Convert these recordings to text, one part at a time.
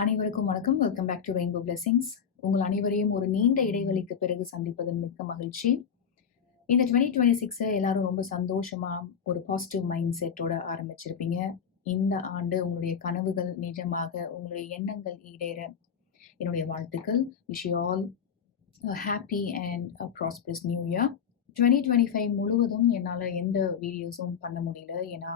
அனைவருக்கும் வணக்கம். Welcome back to Rainbow Blessings. உங்கள் அனைவரையும் ஒரு நீண்ட இடைவெளிக்கு பிறகு சந்திப்பதன் மிக்க மகிழ்ச்சி. இந்த 2026 எல்லாரும் ரொம்ப சந்தோஷமா ஒரு பாசிட்டிவ் மைண்ட் செட்டோட ஆரம்பிச்சிருப்பீங்க. இந்த ஆண்டு உங்களுடைய கனவுகள் நிஜமாக, உங்களுடைய எண்ணங்கள் ஈடேற என்னுடைய வாழ்த்துக்கள். Wish you all happy and prosperous new year. 2025 முழுவதும் என்னால் எந்த வீடியோஸும் பண்ண முடியல. ஏன்னா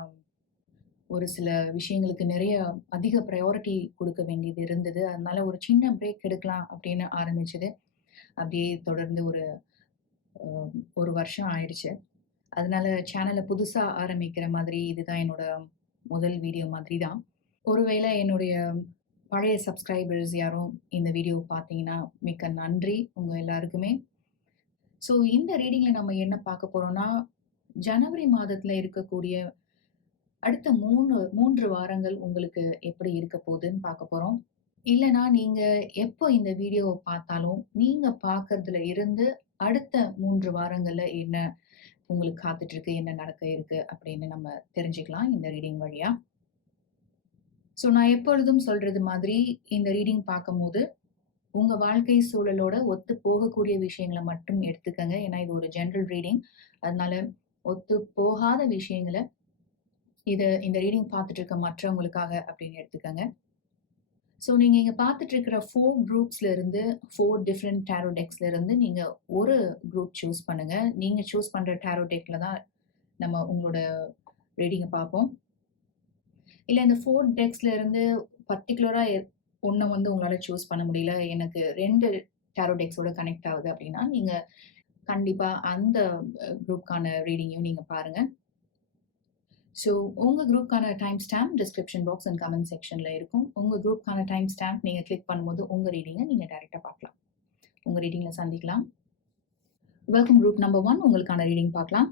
ஒரு சில விஷயங்களுக்கு நிறைய அதிக ப்ரையாரிட்டி கொடுக்க வேண்டியது இருந்தது. அதனால ஒரு சின்ன பிரேக் எடுக்கலாம் அப்படின்னு ஆரம்பிச்சது. அப்படியே தொடர்ந்து ஒரு வருஷம் ஆயிடுச்சு. அதனால சேனலை புதுசா ஆரம்பிக்கிற மாதிரி இதுதான் என்னோட முதல் வீடியோ மாதிரி தான். ஒருவேளை என்னுடைய பழைய சப்ஸ்கிரைபர்ஸ் யாரும் இந்த வீடியோ பார்த்தீங்கன்னா மிக்க நன்றி உங்க எல்லாருக்குமே. ஸோ இந்த ரீடிங்ல நம்ம என்ன பார்க்க போறோம்னா, ஜனவரி மாதத்துல இருக்கக்கூடிய அடுத்த 3 வாரங்கள் உங்களுக்கு எப்படி இருக்க போகுதுன்னு பார்க்க போறோம். இல்லைனா நீங்க எப்போ இந்த வீடியோவை பார்த்தாலும் நீங்க பார்க்கறதுல இருந்து அடுத்த 3 வாரங்கள்ல என்ன உங்களுக்கு காத்துட்டு இருக்கு, என்ன நடக்க இருக்கு அப்படின்னு நம்ம தெரிஞ்சுக்கலாம் இந்த ரீடிங் வழியா. ஸோ நான் எப்பொழுதும் சொல்றது மாதிரி இந்த ரீடிங் பார்க்கும்போது உங்க வாழ்க்கை சூழலோட ஒத்து போகக்கூடிய விஷயங்களை மட்டும் எடுத்துக்கங்க. ஏன்னா இது ஒரு ஜெனரல் ரீடிங். அதனால ஒத்து போகாத விஷயங்களை இந்த ரீடிங் பார்த்துட்டு இருக்க மற்றவங்களுக்காக அப்படின்னு எடுத்துக்கங்க. ஸோ நீங்க இங்க பார்த்துட்டு இருக்கிற 4 குரூப்ஸ்ல இருந்து 4 டிஃப்ரெண்ட் டேரோ டெக்ஸ்ல இருந்து நீங்க ஒரு குரூப் சூஸ் பண்ணுங்க. நீங்க சூஸ் பண்ற டேரோ டெக்ல தான் நம்ம உங்களோட ரீடிங்கை பார்ப்போம். இல்ல இந்த 4 டெக்ஸ்ல இருந்து பர்டிகுலரா ஒன்றை உங்களால சூஸ் பண்ண முடியல, எனக்கு 2 டேரோ டெக்ஸோட கனெக்ட் ஆகுது அப்படின்னா நீங்க கண்டிப்பா அந்த குரூப்கான ரீடிங்கையும் நீங்க பாருங்க. ஸோ உங்கள் குரூப்கான time stamp description box and comment செக்ஷனில் இருக்கும். உங்கள் குரூப்கான டைம் ஸ்டாம்ப் நீங்கள் கிளிக் பண்ணும்போது உங்கள் ரீடிங்கை நீங்கள் டைரெக்டாக பார்க்கலாம். உங்கள் ரீடிங்கில் சந்திக்கலாம். Welcome group number 1. உங்களுக்கான ரீடிங் பார்க்கலாம்.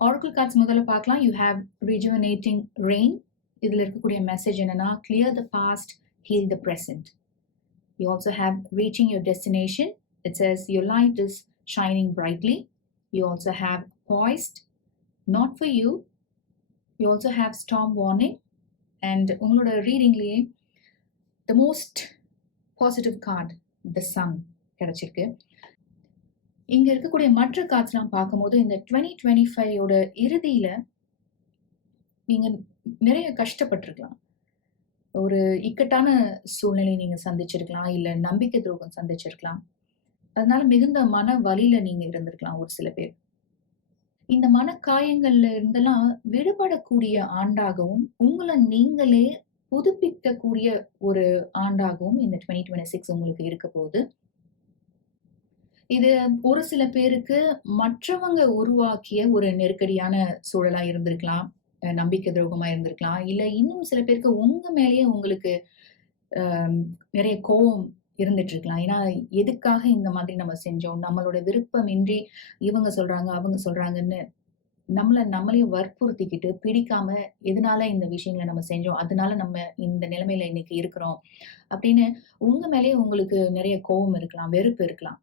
ஆரக்கிள் கார்ட்ஸ் முதல்ல பார்க்கலாம். You have rejuvenating rain. இதில் இருக்கக்கூடிய மெசேஜ் என்னன்னா, clear the past, heal the present. You also have reaching your destination. It says your light is shining brightly. You also have பாய்ஸ்ட், not for you. You also have storm warning. And உங்களோட ரீடிங்லேயே the most positive card, the sun கிடைச்சிருக்கு. இங்க இருக்கக்கூடிய மற்ற கார்ட்ஸ்லாம் பார்க்கும்போது இந்த 2025 இறுதியில நீங்க நிறைய கஷ்டப்பட்டிருக்கலாம். ஒரு இக்கட்டான சூழ்நிலை நீங்க சந்திச்சிருக்கலாம், இல்ல நம்பிக்கை துரோகம் சந்திச்சிருக்கலாம். அதனால மிகுந்த மன வலியில நீங்க இருந்திருக்கலாம் ஒரு சில பேர். இந்த மனக்காயங்கள்ல இருந்தெல்லாம் விடுபடக்கூடிய ஆண்டாகவும் உங்களை நீங்களே புதுப்பிக்கக்கூடிய ஒரு ஆண்டாகவும் இந்த 2026 உங்களுக்கு இருக்க போகுது. இது ஒரு சில பேருக்கு மற்றவங்க உருவாக்கிய ஒரு நெருக்கடியான சூழலா இருந்திருக்கலாம், நம்பிக்கை துரோகமா இருந்திருக்கலாம், இல்ல இன்னும் சில பேருக்கு உங்க மேலேயே உங்களுக்கு நிறைய கோபம் இருந்துட்டு இருக்கலாம். ஏன்னா எதுக்காக இந்த மாதிரி நம்ம செஞ்சோம், நம்மளோட விருப்பமின்றி இவங்க சொல்றாங்க அவங்க சொல்றாங்கன்னு நம்மளே வற்புறுத்திக்கிட்டு பிடிக்காம எதனால இந்த விஷயங்களை நம்ம செஞ்சோம், அதனால நம்ம இந்த நிலைமையில இன்னைக்கு இருக்கிறோம் அப்படின்னு உங்க மேலேயே உங்களுக்கு நிறைய கோபம் இருக்கலாம், வெறுப்பு இருக்கலாம்.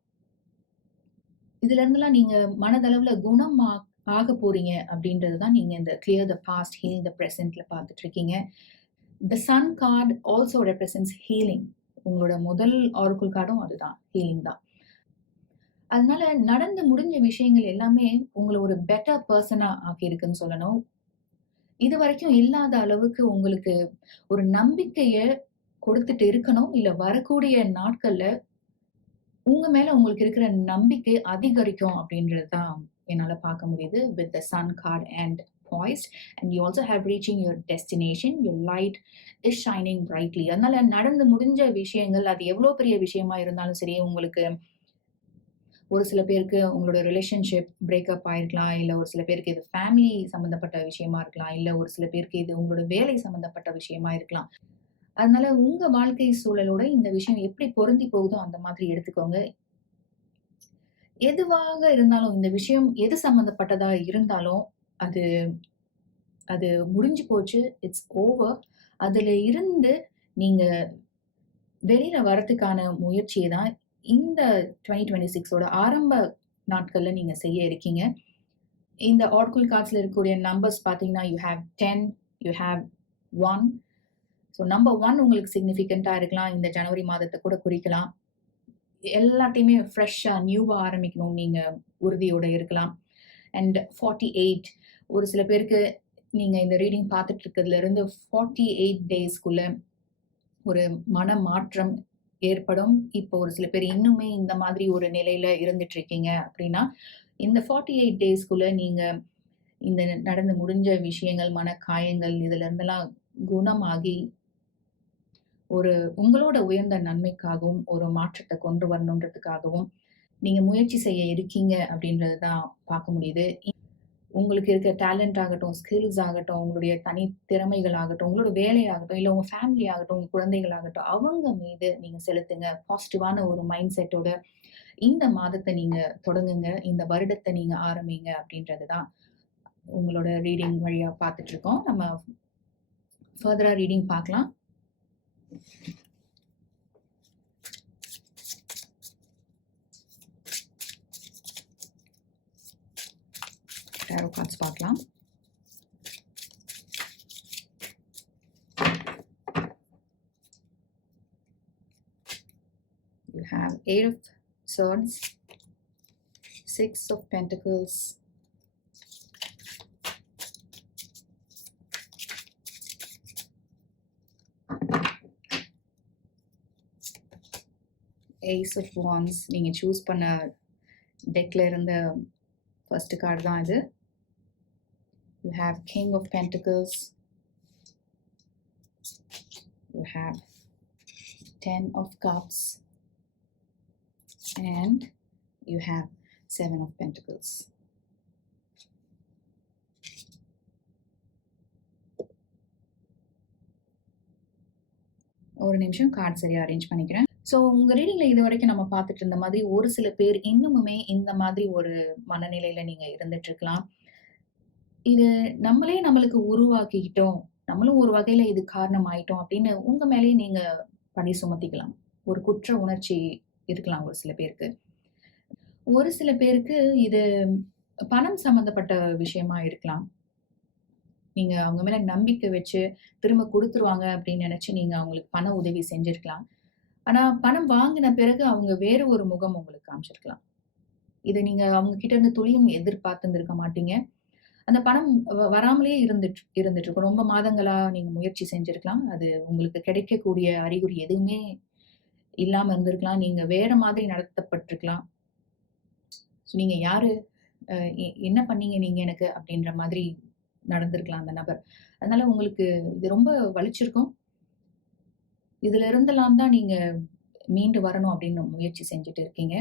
இதுல இருந்தெல்லாம் நீங்க மனதளவுல குணம் ஆக போறீங்க அப்படின்றதுதான் நீங்க இந்த clear the past, heal the பிரசன்ட்ல பார்த்துட்டு இருக்கீங்க. The sun card also represents healing. உங்களோட முதல் ஆரக்கிள் கார்டும் அதுதான், ஹீலிங் தான். அதனால நடந்து முடிஞ்ச விஷயங்கள் எல்லாமே உங்களை ஒரு பெட்டர் பர்சனா ஆக்கியிருக்குன்னு சொல்லணும். இது வரைக்கும் இல்லாத அளவுக்கு உங்களுக்கு ஒரு நம்பிக்கைய கொடுத்துட்டு இருக்கணும். இல்ல வரக்கூடிய நாட்கள்ல உங்க மேல உங்களுக்கு இருக்கிற நம்பிக்கை அதிகரிக்கும் அப்படின்றதுதான் என்னால பார்க்க முடியுது with the sun card and poised, and you also have reaching your destination. Your light is shining brightly. அதனால நடந்து முடிஞ்ச விஷயங்கள் அது எவ்வளவு பெரிய விஷயமா இருந்தாலும் சரி, உங்களுக்கு ஒரு சில பேருக்கு உங்களோட ரிலேஷன்ஷிப் பிரேக்கப் ஆயிருக்கலாம், இல்ல ஒரு சில பேருக்கு இது ஃபேமிலி சம்பந்தப்பட்ட விஷயமா இருக்கலாம், இல்ல ஒரு சில பேருக்கு இது உங்களோட வேலை சம்பந்தப்பட்ட விஷயமா இருக்கலாம். அதனால உங்க வாழ்க்கை சூழலோட இந்த விஷயம் எப்படி பொருந்தி போகுதோ அந்த மாதிரி எடுத்துக்கோங்க. எதுவாக இருந்தாலும், இந்த விஷயம் எது சம்பந்தப்பட்டதா இருந்தாலும் அது அது முடிஞ்சு போச்சு, இட்ஸ் ஓவர். அதுல இருந்து நீங்க வெளியில வரதுக்கான முயற்சியை தான் இந்த 2026 ஆரம்ப நாட்கள்ல நீங்க செய்ய இருக்கீங்க. இந்த ஆரக்கிள் கார்ட்ஸ்ல இருக்கக்கூடிய நம்பர்ஸ் பார்த்தீங்கன்னா, you have 10, you have 1. So so number 1 உங்களுக்கு சிக்னிஃபிகண்ட்டாக இருக்கலாம். இந்த ஜனவரி மாதத்தை கூட குறிக்கலாம். எல்லாத்தையுமே ஃப்ரெஷ்ஷாக நியூவாக ஆரம்பிக்கணும் நீங்கள் உறுதியோடு இருக்கலாம். அண்ட் 48 ஒரு சில பேருக்கு நீங்கள் இந்த ரீடிங் பார்த்துட்டு இருக்கிறதுலேருந்து 48 டேஸ்க்குள்ள ஒரு மன மாற்றம் ஏற்படும். இப்போ ஒரு சில பேர் இன்னுமே இந்த மாதிரி ஒரு நிலையில இருந்துட்டு இருக்கீங்க அப்படின்னா, இந்த 48 டேஸ்க்குள்ள நீங்க இந்த நடந்து முடிஞ்ச விஷயங்கள், மனக்காயங்கள் இதுல இருந்தெல்லாம் குணமாகி ஒரு உங்களோட உயர்ந்த நன்மைக்காகவும், ஒரு மாற்றத்தை கொண்டு வரணுன்றதுக்காகவும் நீங்க முயற்சி செய்ய இருக்கீங்க அப்படின்றது தான் பார்க்க முடியுது. உங்களுக்கு இருக்க டேலண்ட் ஆகட்டும், ஸ்கில்ஸ் ஆகட்டும், உங்களுடைய தனி திறமைகள் ஆகட்டும், உங்களோட வேலையாகட்டும், இல்ல உங்க ஃபேமிலி ஆகட்டும், உங்க குழந்தைகள் ஆகட்டும், அவங்க மீது நீங்க செலுத்துங்க. பாசிட்டிவான ஒரு மைண்ட் செட்டோட இந்த மாதத்தை நீங்க தொடங்குங்க. இந்த வருடத்தை நீங்க ஆரம்பிங்க அப்படின்றது தான் உங்களோட ரீடிங் வழியா பார்த்துட்டு இருக்கோம். நம்ம ஃபர்தரா ரீடிங் பார்க்கலாம். Tarot cards பார்க்கலாம். You have 8 of Swords, 6 of Pentacles, Ace of Wands. நீங்க சூஸ் பண்ண டெக்ல இருந்த ஃபர்ஸ்ட் கார்டு தான் இது. You have King of Pentacles, you have 10 of Cups, and you have 7 of Pentacles. ஒரு நிமிஷம் கார்டு சரியா அரேஞ்ச் பண்ணிக்கிறேன். ஸோ உங்க ரீடிங்ல இது வரைக்கும் நம்ம பார்த்துட்டு இருந்த மாதிரி ஒரு சில பேர் இன்னுமுமே இந்த மாதிரி ஒரு மனநிலையில நீங்க இருந்துட்டு இருக்கலாம். இது நம்மளே நம்மளுக்கு உருவாக்கிக்கிட்டோம், நம்மளும் ஒரு வகையில இது காரணம் ஆயிட்டோம் அப்படின்னு உங்க மேலேயே நீங்க பழி சுமத்திக்கலாம். ஒரு குற்ற உணர்ச்சி இருக்கலாம் ஒரு சில பேருக்கு. ஒரு சில பேருக்கு இது பணம் சம்பந்தப்பட்ட விஷயமா இருக்கலாம். நீங்க அவங்க மேல நம்பிக்கை வச்சு திரும்ப கொடுத்துருவாங்க அப்படின்னு நினைச்சு நீங்க அவங்களுக்கு பண உதவி செஞ்சிருக்கலாம். ஆனா பணம் வாங்கின பிறகு அவங்க வேற ஒரு முகம் உங்களுக்கு காமிச்சிருக்கலாம். இதை நீங்க அவங்க கிட்ட இருந்து துளியும் எதிர்பார்த்துருக்க மாட்டீங்க. அந்த பணம் வராமலே இருந்துட்டு இருக்கும். ரொம்ப மாதங்களா நீங்க முயற்சி செஞ்சிருக்கலாம். அது உங்களுக்கு கிடைக்கக்கூடிய அறிகுறி எதுவுமே இல்லாம இருந்திருக்கலாம். நீங்க வேற மாதிரி நடத்தப்பட்டிருக்கலாம். நீங்க யாரு, என்ன பண்ணீங்க நீங்க எனக்கு அப்படின்ற மாதிரி நடந்திருக்கலாம் அந்த நபர். அதனால உங்களுக்கு இது ரொம்ப வலிச்சிருக்கும். இதுல இருந்தெல்லாம் தான் நீங்க மீண்டு வரணும் அப்படின்னு முயற்சி செஞ்சுட்டு இருக்கீங்க.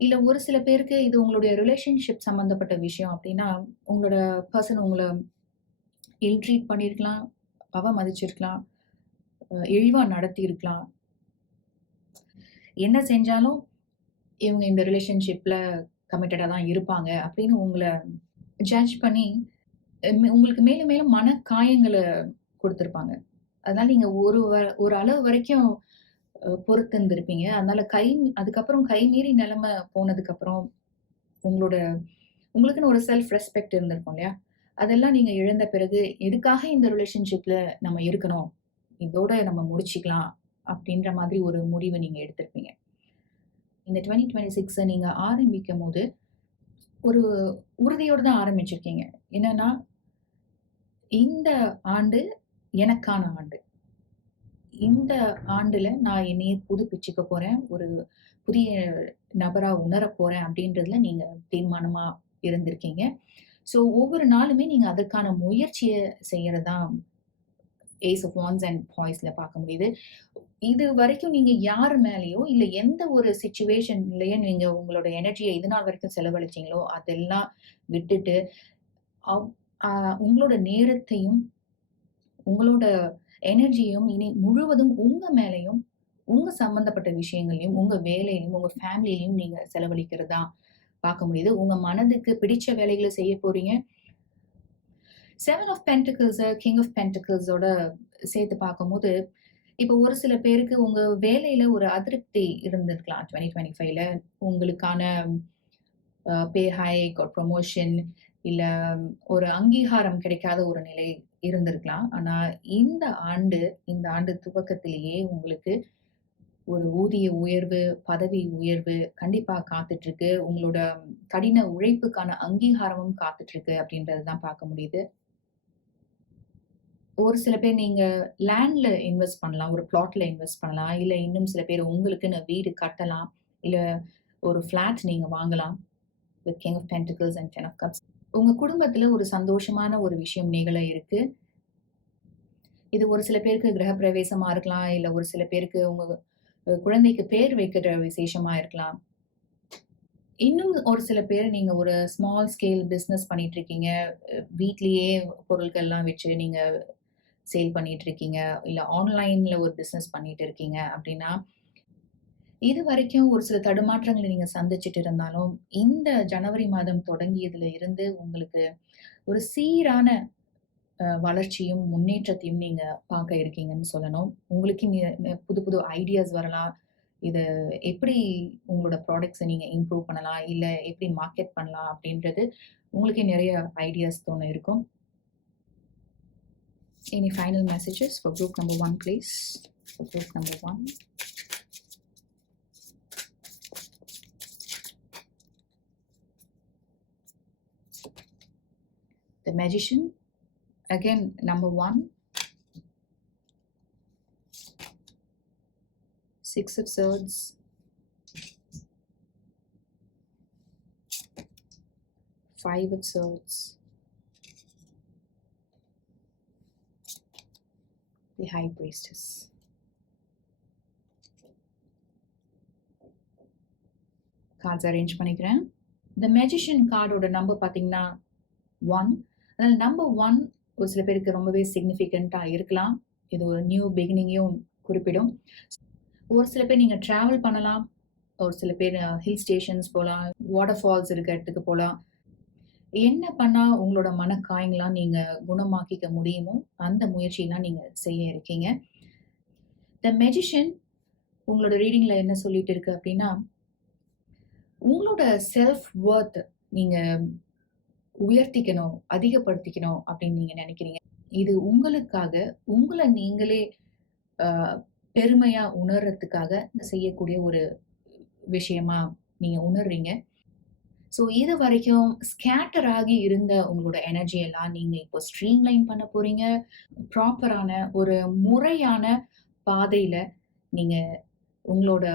இல்ல ஒரு சில பேருக்கு இது உங்களுடைய ரிலேஷன்ஷிப் சம்பந்தப்பட்ட விஷயம் அப்படின்னா, உங்களோட பர்சன் உங்களை இல் ட்ரீட் பண்ணியிருக்கலாம், அவமதிச்சிருக்கலாம், இழிவா நடத்தி இருக்கலாம். என்ன செஞ்சாலும் இவங்க இந்த ரிலேஷன்ஷிப்ல கமிட்டடா தான் இருப்பாங்க அப்படின்னு உங்களை ஜட்ஜ் பண்ணி உங்களுக்கு மேலும் மேலும் மன காயங்களை கொடுத்துருப்பாங்க. அதனால நீங்க ஒரு அளவு வரைக்கும் பொறுத்திருந்திருப்பீங்க. அதனால அதுக்கப்புறம் கை மீறி நிலைமை போனதுக்கு அப்புறம் உங்களுக்குன்னு ஒரு செல்ஃப் ரெஸ்பெக்ட் இருந்திருக்கும் இல்லையா? அதெல்லாம் நீங்க இழந்த பிறகு எதுக்காக இந்த ரிலேஷன்ஷிப்ல நம்ம இருக்கணும், இதோட நம்ம முடிச்சுக்கலாம் அப்படின்ற மாதிரி ஒரு முடிவை நீங்க எடுத்திருப்பீங்க. இந்த 2026 நீங்க ஆரம்பிக்கும் போது ஒரு உறுதியோடு தான் ஆரம்பிச்சிருக்கீங்க. என்னன்னா, இந்த ஆண்டு எனக்கான ஆண்டு. இந்த ஆண்டுல நான் என்னைய புதுப்பிச்சுக்க போறேன். ஒரு புதிய நபரா உணரப் போறேன் அப்படின்றதுல நீங்க தீர்மானமா இருந்திருக்கீங்க. ஸோ ஒவ்வொரு நாளுமே நீங்க அதற்கான முயற்சிய செய்யறதுதான் ஏஸ் ஆஃப் வாண்ட்ஸ் அண்ட் பாய்ஸ்ல பார்க்க முடியுது. இது வரைக்கும் நீங்க யார் மேலேயோ இல்ல எந்த ஒரு சிச்சுவேஷன்லயே நீங்க உங்களோட எனர்ஜியை இது நாள் வரைக்கும் செலவழிச்சீங்களோ அதெல்லாம் விட்டுட்டு உங்களோட நேரத்தையும் உங்களோட எனர்ஜியும் இனி முழுவதும் உங்க மேலையும் உங்க சம்பந்தப்பட்ட விஷயங்களையும் உங்க வேலையிலும் உங்க ஃபேமிலியிலையும் நீங்க செலவழிக்கிறதா பார்க்க முடியுது. உங்க மனதுக்கு பிடிச்ச வேலைகளை செய்ய போறீங்க. 7 of Pentacles, King of Pentacles ஓட சேர்த்து பார்க்கும்போது இப்போ ஒரு சில பேருக்கு உங்க வேலையில ஒரு அதிருப்தி இருந்திருக்கலாம். 2025ல உங்களுக்கான பே ஹைக் ஒரு ப்ரொமோஷன் இல்ல ஒரு அங்கீகாரம் கிடைக்காத ஒரு நிலை இருந்திருக்கலாம். ஆனா இந்த ஆண்டு துவக்கத்திலேயே உங்களுக்கு ஒரு ஊதிய உயர்வு, பதவி உயர்வு கண்டிப்பா காத்துட்டு இருக்கு. உங்களோட கடின உழைப்புக்கான அங்கீகாரமும் காத்துட்டு இருக்கு அப்படின்றது தான் பார்க்க முடியுது. ஒரு சில பேர் நீங்க லேண்ட்ல இன்வெஸ்ட் பண்ணலாம். ஒரு பிளாட்ல இன்வெஸ்ட் பண்ணலாம். இல்ல இன்னும் சில பேர் உங்களுக்குன்னு வீடு கட்டலாம். இல்ல ஒரு ஃபிளாட் நீங்க வாங்கலாம். With king of pentacles and 10 of cups. உங்க குடும்பத்துல ஒரு சந்தோஷமான ஒரு விஷயம் நிகழ இருக்கு. இது ஒரு சில பேருக்கு கிரகப்பிரவேசமா இருக்கலாம். இல்ல ஒரு சில பேருக்கு உங்க குழந்தைக்கு பேர் வைக்கிற விசேஷமா இருக்கலாம். இன்னும் ஒரு சில பேர் நீங்க ஒரு ஸ்மால் ஸ்கேல் பிசினஸ் பண்ணிட்டு இருக்கீங்க. வீட்லயே பொருட்கள்லாம் வச்சு நீங்க சேல் பண்ணிட்டு இருக்கீங்க. இல்ல ஆன்லைன்ல ஒரு பிசினஸ் பண்ணிட்டு இருக்கீங்க அப்படின்னா, இதுவரைக்கும் ஒரு சில தடுமாற்றங்கள நீங்க சந்திச்சுட்டு இருந்தாலும், இந்த ஜனவரி மாதம் தொடங்கியதுல இருந்து உங்களுக்கு ஒரு சீரான வளர்ச்சியும், முன்னேற்றத்தையும் நீங்க பார்க்க இருக்கீங்கன்னு சொல்லணும். உங்களுக்கு புது புது ஐடியாஸ் வரலாம். இத எப்படி உங்களோட ப்ராடக்ட்ஸ நீங்க இம்ப்ரூவ் பண்ணலாம், இல்ல எப்படி மார்க்கெட் பண்ணலாம் அப்படின்றது உங்களுக்கே நெறைய ஐடியாஸ் தோண இருக்கும். Any final messages for group number 1, please? For group number 1. The Magician, again, number 1. 6 of Swords. 5 of Swords. The High Priestess. Cards arrange பண்ணிக்கிறேன். The Magician கார்டோட நம்பர் பார்த்தீங்கன்னா 1. அதனால நம்பர் 1 ஒரு சில பேருக்கு ரொம்பவே சிக்னிஃபிகண்டா இருக்கலாம். இது ஒரு நியூ பிகினிங்கையும் குறிப்பிடும். ஒரு சில பேர் நீங்க டிராவல் பண்ணலாம். ஒரு சில பேர் ஹில் ஸ்டேஷன்ஸ் போலாம். வாட்டர் ஃபால்ஸ் இருக்க இடத்துக்கு போலாம். என்ன பண்ணா உங்களோட மனக்காயங்கள்லாம் நீங்க குணமாக்கிக்க முடியுமோ, அந்த முயற்சியெல்லாம் நீங்க செய்ய இருக்கீங்க. த மெஜிஷியன் உங்களோட ரீடிங்ல என்ன சொல்லிட்டு இருக்கு அப்படின்னா, உங்களோட செல்ஃப் வொர்த் நீங்க உயர்த்திக்கணும், அதிகப்படுத்திக்கணும் அப்படின்னு நீங்க நினைக்கிறீங்க. இது உங்களுக்காக, உங்கள நீங்களே அ பெருமையா உணர்றதுக்காக செய்யக்கூடிய ஒரு விஷயமா நீங்க உணர்றீங்க. ஸோ இதுவரைக்கும் ஸ்கேட்டர் ஆகி இருந்த உங்களோட எனர்ஜி எல்லாம் நீங்க இப்போ ஸ்ட்ரீம்லைன் பண்ண போறீங்க. ப்ராப்பரான ஒரு முறையான பாதையில நீங்க உங்களோட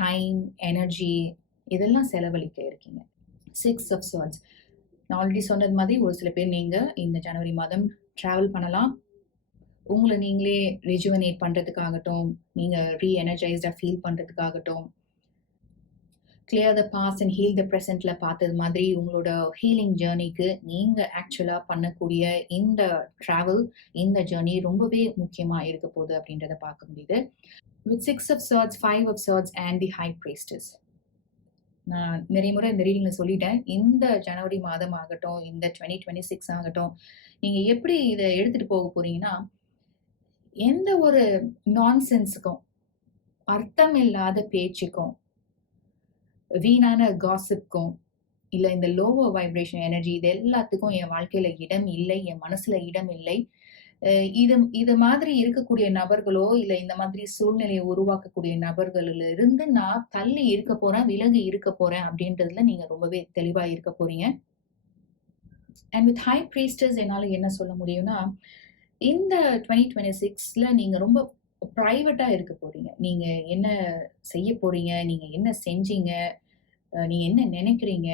டைம், எனர்ஜி இதெல்லாம் செலவழிக்க இருக்கீங்க. 6 ஆஃப் ஸ்வார்ட்ஸ். நான் ஆல்ரெடி சொன்னது மாதிரி ஒரு சில பேர் நீங்க இந்த ஜனவரி மாதம் டிராவல் பண்ணலாம். உங்களை நீங்களே ரெஜுவனேட் பண்றதுக்காகட்டும், நீங்க ரீஎனர்ஜைஸ்டா ஃபீல் பண்றதுக்காகட்டும், clear the past and heal the ப்ரெசென்ட்ல பார்த்தது மாதிரி உங்களோட ஹீலிங் ஜேர்னிக்கு நீங்க ஆக்சுவலா பண்ணக்கூடிய இந்த டிராவல், இந்த ஜேர்னி ரொம்பவே முக்கியமா இருக்க போகுது அப்படின்றத பார்க்க முடியுது. With 6 of swords, 5 of swords and the high priestess. நான் நிறைய முறை இந்த ரீடிங்ல சொல்லிட்டேன். இந்த ஜனவரி மாதம் ஆகட்டும், இந்த 2026 ஆகட்டும், நீங்க எப்படி இதை எடுத்துட்டு போக போறீங்கன்னா, எந்த ஒரு நான்சென்ஸுக்கும், அர்த்தம் இல்லாத பேச்சுக்கும், வீணான காசிப்க்கும், இல்ல இந்த லோவர் வைப்ரேஷன் எனர்ஜி இது எல்லாத்துக்கும் என் வாழ்க்கையில இடம் இல்லை, என் மனசுல இடம் இல்லை. இது மாதிரி இருக்கக்கூடிய நபர்களோ, இல்ல இந்த மாதிரி சூழ்நிலையை உருவாக்கக்கூடிய நபர்களில் இருந்து நான் தள்ளி இருக்க போறேன், விலகி இருக்க போறேன் அப்படின்றதுல நீங்க ரொம்பவே தெளிவா இருக்க போறீங்க. அண்ட் வித் ஹை பிரீஸ்டர்ஸ் என்னால என்ன சொல்ல முடியும்னா, இந்த 2026ல நீங்க ரொம்ப பிரைவேட்டா இருக்க போறீங்க. நீங்க என்ன செய்ய போறீங்க, நீங்க என்ன செஞ்சீங்க, நீங்க என்ன நினைக்கிறீங்க,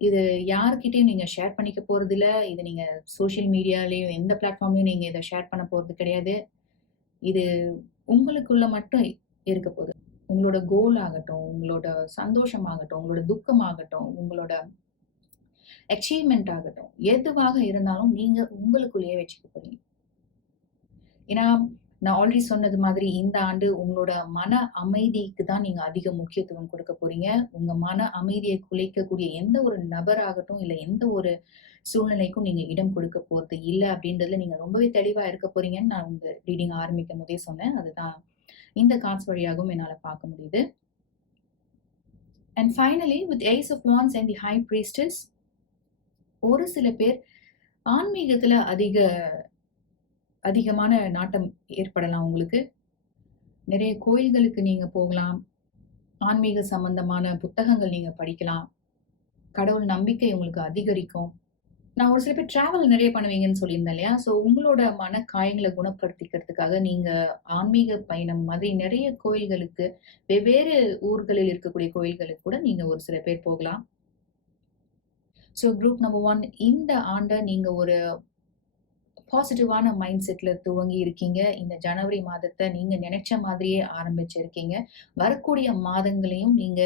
இது யார்கிட்டயும் நீங்க ஷேர் பண்ணிக்க போறதில்ல. இது நீங்க சோஷியல் மீடியாலயும் எந்த பிளாட்ஃபார்ம்லயும் நீங்க இத ஷேர் பண்ண போறது கிடையாது. இது உங்களுக்குள்ள மட்டும் இருக்க போகுது. உங்களோட கோல் ஆகட்டும், உங்களோட சந்தோஷம் ஆகட்டும், உங்களோட துக்கம் ஆகட்டும், உங்களோட அச்சீவ்மென்ட் ஆகட்டும், எதுவாக இருந்தாலும் நீங்க உங்களுக்குள்ளேயே வச்சுக்க போறீங்க. ஏன்னா, நான் ஆல்ரெடி சொன்னது மாதிரி இந்த ஆண்டு உங்களோட மன அமைதிக்கு தான் நீங்க அதிக முக்கியத்துவம் கொடுக்க போறீங்க. உங்க மன அமைதியை குலைக்கக்கூடிய எந்த ஒரு நபராகட்டும், இல்ல எந்த ஒரு சூழ்நிலைக்கும் நீங்க இடம் கொடுக்க போறது இல்ல அப்படின்றதுல நீங்க ரொம்பவே தெளிவா இருக்க போறீங்கன்னு நான் உங்க ரீடிங் ஆரம்பிக்கும் போதே சொன்னேன். அதுதான் இந்த கார்ட்ஸ் வழியாகவும் என்னால பார்க்க முடியுது. And finally with ace of wands and the high priestess, ஒரு சில பேர் ஆன்மீகத்துல அதிக அதிகமான நாட்டம் ஏற்படலாம் உங்களுக்கு. நிறைய கோயில்களுக்கு நீங்க போகலாம். ஆன்மீக சம்பந்தமான புத்தகங்கள் நீங்க படிக்கலாம். கடவுள் நம்பிக்கை உங்களுக்கு அதிகரிக்கும். நான் ஒரு சில பேர் டிராவல் நிறைய பண்ணுவீங்கன்னு சொல்லியிருந்தேன் இல்லையா? ஸோ உங்களோட மனக்காயங்கள குணப்படுத்திக்கிறதுக்காக நீங்க ஆன்மீக பயணம் மாதிரி நிறைய கோயில்களுக்கு, வெவ்வேறு ஊர்களில் இருக்கக்கூடிய கோயில்களுக்கு கூட நீங்க ஒரு சில பேர் போகலாம். ஸோ குரூப் நம்பர் 1 இந்த ஆண்ட நீங்க ஒரு பாசிட்டிவான மைண்ட் செட்ல துவங்கி இருக்கீங்க. இந்த ஜனவரி மாதத்த நீங்க நினைச்ச மாதிரியே ஆரம்பிச்சிருக்கீங்க. வரக்கூடிய மாதங்களையும் நீங்க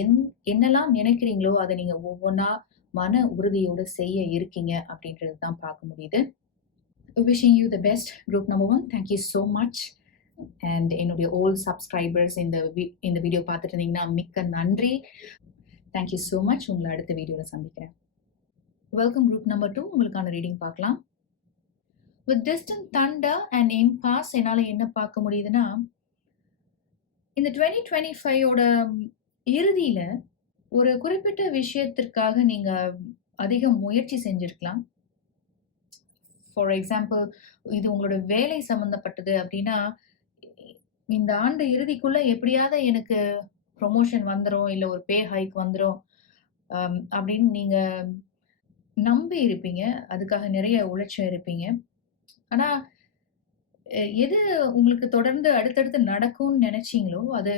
என் என்னெல்லாம் நினைக்கிறீங்களோ, அத நீங்க ஒவ்வொன்னா மன உறுதியோட செய்ய இருக்கீங்க அப்படின்றது தான் பார்க்க முடியுது. Wishing you the best group number 1. Thank you so much. And என்னுடைய ஓல்ட் சப்ஸ்கிரைபர்ஸ் இந்த வீடியோ பார்த்துட்டு இருந்தீங்கன்னா மிக்க நன்றி. Thank you so much. உங்கள அடுத்த வீடியோல சந்திக்கிறேன். Welcome group number 2. உங்களுக்கான ரீடிங் பார்க்கலாம். வித் டிஸ்டன்ட் தண்டர் அண்ட் இம்பாஸ் என்னால என்ன பார்க்க முடியுதுன்னா, இந்த 2025ஓட இறுதியில ஒரு குறிப்பிட்ட விஷயத்திற்காக நீங்க அதிக முயற்சி செஞ்சிருக்கலாம். ஃபார் எக்ஸாம்பிள், இது உங்களோட வேலை சம்மந்தப்பட்டது அப்படின்னா, இந்த ஆண்டு இறுதிக்குள்ள எப்படியாவது எனக்கு ப்ரமோஷன் வந்துரும், இல்ல ஒரு பே ஹைக் வந்துரும் அப்படின்னு நீங்க நம்பி இருப்பீங்க. அதுக்காக நிறைய உழைச்சு இருப்பீங்க. ஆனா, எது உங்களுக்கு தொடர்ந்து அடுத்தடுத்து நடக்கும்னு நினைச்சீங்களோ, அது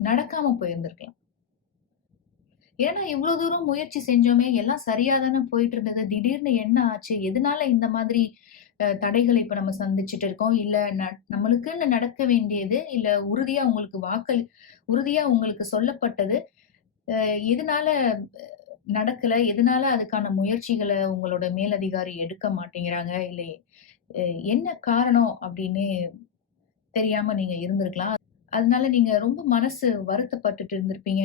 நடக்காம போயிருந்திருக்கலாம். ஏன்னா, இவ்ளோ தூரம் முயற்சி செஞ்சோமே, எல்லாம் சரியா தானே போயிட்டு இருந்தது. திடீர்னு என்ன ஆச்சு? எதனால இந்த மாதிரி தடைகள இப்ப நம்ம சந்திச்சுட்டு இருக்கோம்? இல்ல நம்மளுக்குன்னு நடக்க வேண்டியது, இல்ல உறுதியா உங்களுக்கு சொல்லப்பட்டது, எதனால நடக்கல? எதனால அதுக்கான முயற்சிகள உங்களோட மேலதிகாரி எடுக்க மாட்டேங்கிறாங்க? இல்ல என்ன காரணம் அப்படின்னு தெரியாம நீங்க இருந்திருக்கலாம். அதனால நீங்க ரொம்ப மனசு வருத்தப்பட்டுட்டு இருந்திருப்பீங்க.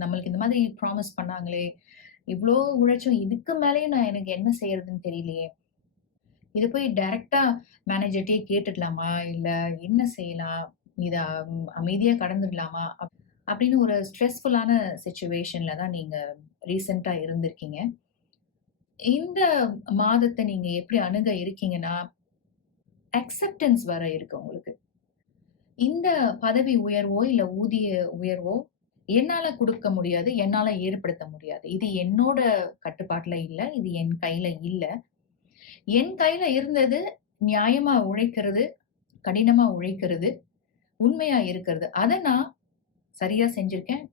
நம்மளுக்கு இந்த மாதிரி ப்ராமிஸ் பண்ணாங்களே! இவ்ளோ உழைச்சோம். இதுக்கு மேலயும் எனக்கு என்ன செய்றதுன்னு தெரியலையே! இத போய் டைரக்ட்டா மேனேஜர்ட்டயே கேட்டுடலாமா? இல்ல என்ன செய்யலாம்? இத அமைதியா கடந்துடலாமா? அப்படின்னு ஒரு ஸ்ட்ரெஸ்ஃபுல்லான சிச்சுவேஷன்ல தான் நீங்க ரீசென்ட்டா இருந்திருக்கீங்க. இந்த மாதத்த நீங்க எப்படி அணுக இருக்கீங்கன்னா, அக்செப்டன்ஸ் வர இருக்கு உங்களுக்கு. இந்த பதவி உயர்வோ, இல்ல ஊதிய உயர்வோ என்னால குடுக்க முடியாது. என்னால ஏற்படுத்த முடியாது. இது என்னோட கட்டுப்பாட்டுல இல்ல. இது என் கையில இல்ல. என் கையில இருந்தது நியாயமா உழைக்கிறது, கடினமா உழைக்கிறது, உண்மையா இருக்கிறது. அத நான் சரியா செஞ்சிருக்கேன்.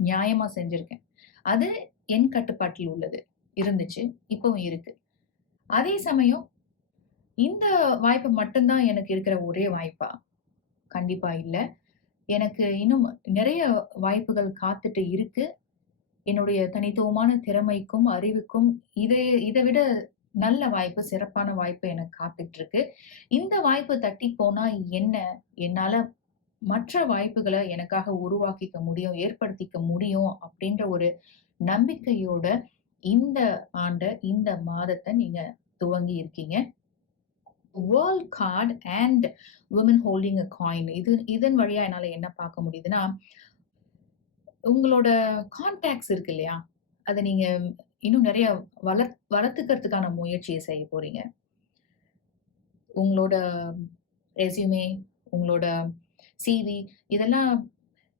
நியாயமா செஞ்சிருக்கேன். அது என் கட்டுப்பாட்டில் உள்ளது. இருந்துச்சு. இப்பவும் இருக்கு. அதே சமயம் இந்த வாய்ப்பு மட்டும் தான் எனக்கு இருக்கிற ஒரே வாய்ப்பா? கண்டிப்பா இல்ல. எனக்கு இன்னும் நிறைய வாய்ப்புகள் காத்துட்டு இருக்கு. என்னுடைய தனித்துவமான திறமைக்கும், அறிவுக்கும் இத விட நல்ல வாய்ப்பு, சிறப்பான வாய்ப்பு எனக்கு காத்துட்டு இருக்கு. இந்த வாய்ப்பு தட்டி போனா என்ன? என்னால மற்ற வாய்ப்புகள எனக்காக உருவாக்கிக்க முடியும், ஏற்படுத்திக்க முடியும் அப்படின்ற ஒரு நம்பிக்கையோட இந்த ஆண்ட, இந்த மாதத்த நீங்க துவங்கி இருக்கீங்க. World card and woman holding a coin இதன் வழியா என்னால என்ன பார்க்க முடியுதுன்னா, உங்களோட கான்டாக்ட்ஸ் இருக்கு இல்லையா? அத நீங்க இன்னும் நெறைய வளர்த்துக்கிறதுக்கான முயற்சிய செய்ய போறீங்க. உங்களோட ரெஸ்யூமே, உங்களோட சிவி இதெல்லாம்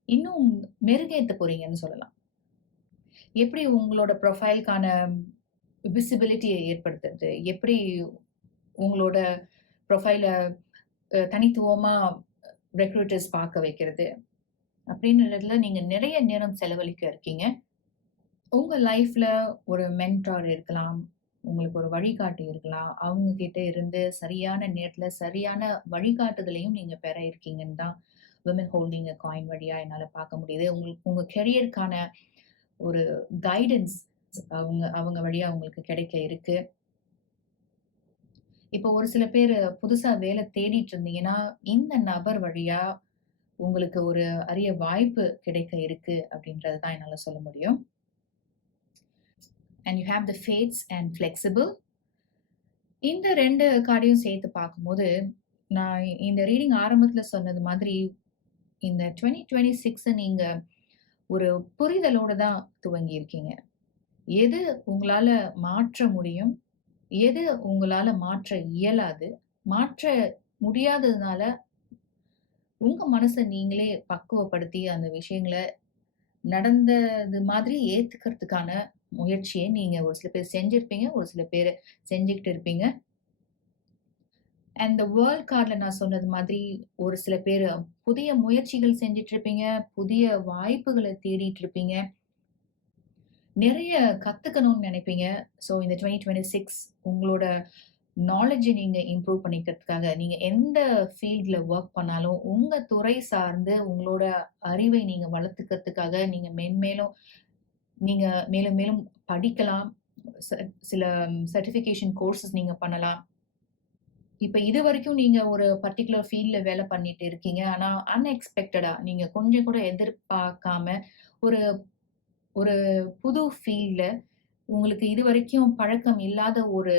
இன்னும் மெருகேத்த போறீங்கன்னு சொல்லலாம். எப்படி உங்களோட ப்ரொஃபைல்க்கான விசிபிலிட்டிய ஏற்படுத்துறது? எப்படி உங்களோட ப்ரொஃபைல தனித்துவமா ரெக்ரூட்டர்ஸ் பார்க்க வைக்கிறது? அப்படின்றதுல நீங்க நிறைய நேரம் செலவழிக்க இருக்கீங்க. உங்க லைஃப்ல ஒரு மென்டார் இருக்கலாம். உங்களுக்கு ஒரு வழிகாட்டி இருக்கலாம். அவங்க கிட்ட இருந்து சரியான நேரத்துல சரியான வழிகாட்டுதலையும் நீங்க பெற இருக்கீங்கன்னு தான் விமன் ஹோல்டிங் அ காயின் வழியா என்னால பார்க்க முடியுது. உங்களுக்கு உங்க கரியருக்கான ஒரு கைடன்ஸ் அவங்க அவங்க வழியா உங்களுக்கு கிடைக்க இருக்கு. இப்போ ஒரு சில பேரு புதுசா வேலை தேடிட்டு இருந்தீங்கன்னா, இந்த நபர் வழியா உங்களுக்கு ஒரு அரிய வாய்ப்பு கிடைக்க இருக்கு அப்படின்றத தான் என்னால சொல்ல முடியும். And you have the fats and flexible. இந்த 2 கார்டையும் சேர்த்து பார்க்கும்போது, நான் இந்த ரீடிங் ஆரம்பத்துல சொன்னது மாதிரி, இந்த 2026 நீங்க ஒரு புரிதலோட தான் துவங்கி இருக்கீங்க. எது உங்களால மாற்ற முடியும்? எது உங்களால மாற்ற இயலாது, மாற்ற முடியாததுனால உங்க மனச நீங்களே பக்குவப்படுத்தி அந்த விஷயங்கள நடந்தது மாதிரி ஏத்துக்கிறதுக்கான முயற்சிய நீங்க ஒரு சில பேர் செஞ்சிருப்பீங்க. ஒரு சில பேரு செஞ்சுகிட்டு இருப்பீங்க. அண்ட் த வேர்ல்ட் கார்ட்ல நான் சொன்னது மாதிரி ஒரு சில பேரு புதிய முயற்சிகள் செஞ்சுட்டு இருப்பீங்க. புதிய வாய்ப்புகள தேடிட்டு இருப்பீங்க. நிறைய கத்துக்கணும்னு நினைப்பீங்க. ஸோ இந்த 2026 உங்களோட நாலேட்ஜ நீங்க இம்ப்ரூவ் பண்ணிக்கிறதுக்காக, நீங்க எந்த ஃபீல்ட்ல வொர்க் பண்ணாலும், உங்க துறை சார்ந்து உங்களோட அறிவை நீங்க வளர்த்துக்கிறதுக்காக, நீங்க மென்மேலும் நீங்க மேலும் மேலும் படிக்கலாம். ச சில சர்டிஃபிகேஷன் கோர்சஸ் நீங்க பண்ணலாம். இப்ப இதுவரைக்கும் நீங்க ஒரு பர்ட்டிகுலர் ஃபீல்ட்ல வேலை பண்ணிட்டு இருக்கீங்க. ஆனா அன்எக்ஸ்பெக்டடா நீங்க கொஞ்சம் கூட எதிர்பார்க்காம ஒரு ஒரு புது ஃபீல்ட்ல உங்களுக்கு இதுவரைக்கும் பழக்கம் இல்லாத ஒரு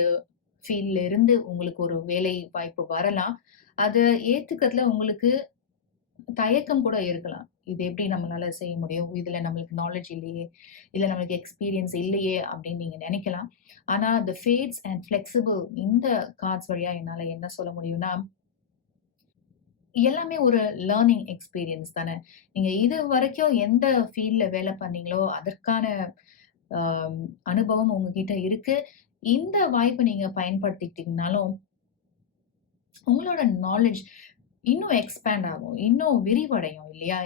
ஃபீல்ட்ல இருந்து உங்களுக்கு ஒரு வேலை வாய்ப்பு வரலாம். அத ஏத்துக்கிறதுல உங்களுக்கு தயக்கம் கூட இருக்கலாம். இது எப்படி நம்மளால செய்ய முடியும்? இதுல நம்மளுக்கு நாலேட்ஜ் இல்லையே! இதுல நம்மளுக்கு எக்ஸ்பீரியன்ஸ் இல்லையே! அப்படின்னு நீங்க நெனைக்கலாம். ஆனா, தி ஃபேட்ஸ் அண்ட் ஃப்ளெக்சிபிள் இந்த கார்ட்ஸ் வழியா என்னால என்ன சொல்ல முடியும்னா, எல்லாமே ஒரு லேர்னிங் எக்ஸ்பீரியன்ஸ் தானே. நீங்க இதுவரைக்கும் எந்த ஃபீல்ட்ல வேலை பண்ணீங்களோ, அதற்கான அ அனுபவம் உங்ககிட்ட இருக்கு. இந்த வாய்ப்ப நீங்க பயன்படுத்திக்கிட்டீங்கனாலும், உங்களோட நாலேட்ஜ் இன்னும் எக்ஸ்பேண்ட் ஆகும். இன்னும் விரிவடையும் இல்லையா?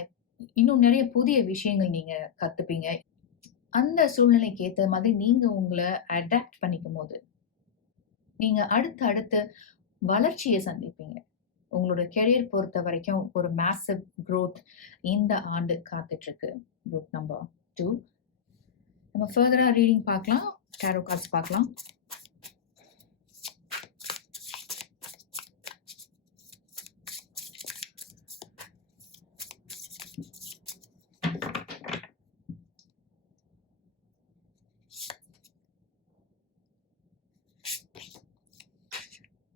இன்னும் நெறைய புதிய விஷயங்கள் நீங்க கத்துப்பீங்க. அந்த சூழ்நிலைக்கு ஏத்த மாதிரி நீங்க உங்கள அடாப்ட் பண்ணிக்கும்போது, நீங்க அடுத்து அடுத்து வளர்ச்சிய சந்திப்பீங்க. உங்களோட கெரியர் பொறுத்தவரைக்கும் ஒரு மேசிவ் குரோத் இந்த ஆண்டு காத்துட்ருக்கு. Group number 2. நம்ம ஃபர்தரா ரீடிங் பார்க்கலாம். டாரோ கார்ட்ஸ் பார்க்கலாம்.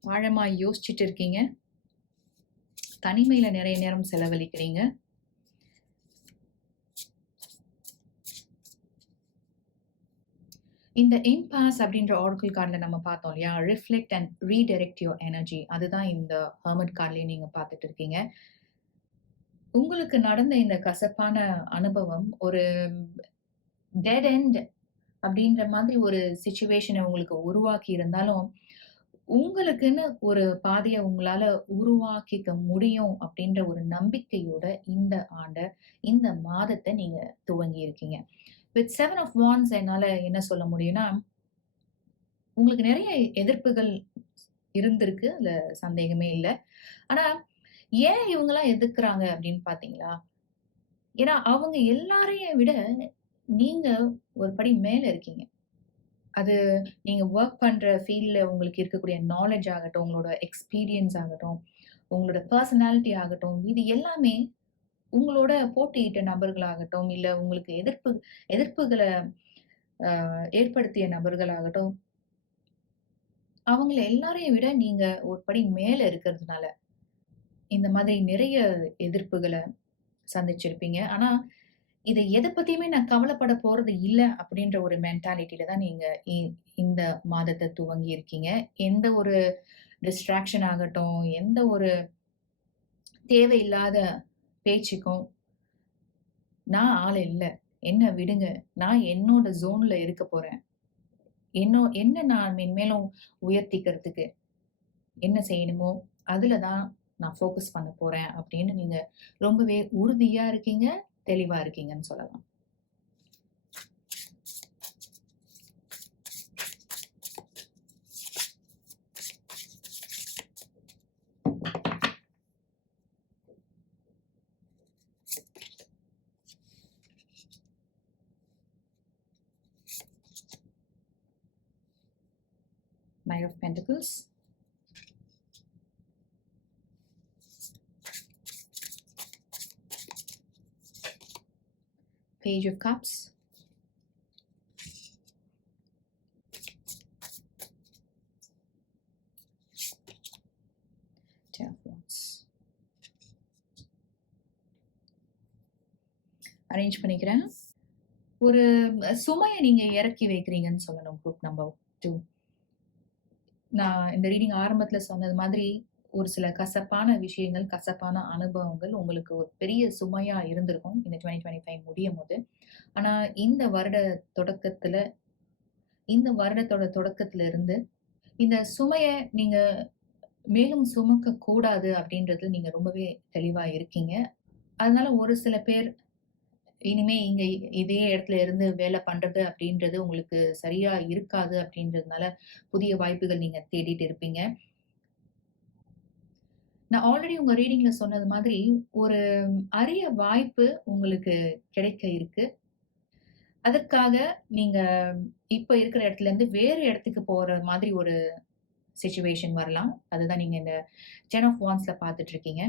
ஆழமா யோசிச்சுட்டு இருக்கீங்க. தனிமையில நிறைய நேரம் செலவழிக்கிறீங்க. இந்த இம்பாஸ் அப்படின்ற ஆரக்கிள் கார்ட்ல நம்ம பார்த்தோம் இல்லையா? Reflect and redirect your energy. அதுதான் இந்த ஹெர்மிட் கார்ட்லயும் நீங்க பார்த்துட்டு இருக்கீங்க. உங்களுக்கு நடந்த இந்த கசப்பான அனுபவம் ஒரு டெட் எண்ட் அப்படின்ற மாதிரி ஒரு சிச்சுவேஷன உங்களுக்கு உருவாக்கி இருந்தாலும், உங்களுக்குன்னு ஒரு பாதைய உங்களால உருவாக்கிக்க முடியும் அப்படின்ற ஒரு நம்பிக்கையோட இந்த ஆண்ட, இந்த மாதத்த நீங்க துவங்கி இருக்கீங்க. வித் 7 ஆஃப் வாண்ட்ஸ் என்னால என்ன சொல்ல முடியும்னா, உங்களுக்கு நெறைய எதிர்ப்புகள் இருந்திருக்கு. அதுல சந்தேகமே இல்ல. ஆனா, ஏன் இவங்கலாம் எதிர்க்கிறாங்க அப்படின்னு பார்த்தீங்களா? ஏன்னா, அவங்க எல்லாரையும் விட நீங்க ஒரு படி மேல இருக்கீங்க. அது நீங்க வொர்க் பண்ற ஃபீல்ட்ல உங்களுக்கு இருக்கக்கூடிய நாலேட்ஜ் ஆகட்டும், உங்களோட எக்ஸ்பீரியன்ஸ் ஆகட்டும், உங்களோட பெர்சனாலிட்டி ஆகட்டும், இது எல்லாமே உங்களோட போட்டியிட்ட நபர்களாகட்டும், இல்ல உங்களுக்கு எதிர்ப்புகள ஏற்படுத்திய நபர்களாகட்டும், அவங்கள எல்லாரையும் விட நீங்க ஒரு படி மேல இருக்கிறதுனால, இந்த மாதிரி நிறைய எதிர்ப்புகள சந்திச்சிருப்பீங்க. ஆனா, இத எத பத்தியுமே நான் கவலைப்பட போறது இல்ல அப்படின்ற ஒரு மென்டாலிட்டில தான் நீங்க இந்த மாதத்த துவங்கி இருக்கீங்க. எந்த ஒரு டிஸ்ட்ராக்ஷன் ஆகட்டும், எந்த ஒரு தேவையில்லாத பேச்சுக்கும், "நான் ஆள் இல்ல. என்ன விடுங்க. நான் என்னோட ஜோன்ல இருக்க போறேன். என்ன நான் மென்மேலும் உயர்த்திக்கிறதுக்கு என்ன செய்யணுமோ, அதுல தான் நான் ஃபோக்கஸ் பண்ண போறேன்." அப்படின்னு நீங்க ரொம்பவே உறுதியா இருக்கீங்க, தெளிவா இருக்கீங்கன்னு சொல்லலாம். Knight of Pentacles. Page of Cups. Ten of Wands. Arrange பண்ணிக்கிறேன். ஒரு சுமைய நீங்க இறக்கி வைக்கிறீங்கன்னு சொல்லணும் குரூப் நம்பர் 2. நான் இந்த ரீடிங் ஆரம்பத்துல சொன்னது மாதிரி, ஒரு சில கசப்பான விஷயங்கள், கசப்பான அனுபவங்கள் உங்களுக்கு ஒரு பெரிய சுமையா இருந்திருக்கும். இந்த 2025 முடியும்போது. ஆனா, தொடக்கத்துல இந்த வருடத்தோட தொடக்கத்துல இருந்து, இந்த சுமைய நீங்க மேலும் சுமக்கக் கூடாது அப்படின்றதுல நீங்க ரொம்பவே தெளிவா இருக்கீங்க. அதனால ஒரு சில பேர் இனிமே இங்க இதே இடத்துல இருந்து வேலை பண்றது அப்படின்றது உங்களுக்கு சரியா இருக்காது அப்படின்றதுனால, புதிய வாய்ப்புகள் நீங்க தேடிட்டு இருப்பீங்க. நான் ஆல்ரெடி உங்க ரீடிங்ல சொன்னது மாதிரி, ஒரு அரிய வாய்ப்பு உங்களுக்கு கிடைக்க இருக்கு. அதற்காக நீங்க இப்ப இருக்கிற இடத்துல இருந்து வேறு இடத்துக்கு போற மாதிரி ஒரு சிச்சுவேஷன் வரலாம். அதுதான் நீங்க இந்த 10 ஆஃப் வாண்ட்ஸ்ல பார்த்துட்டு இருக்கீங்க.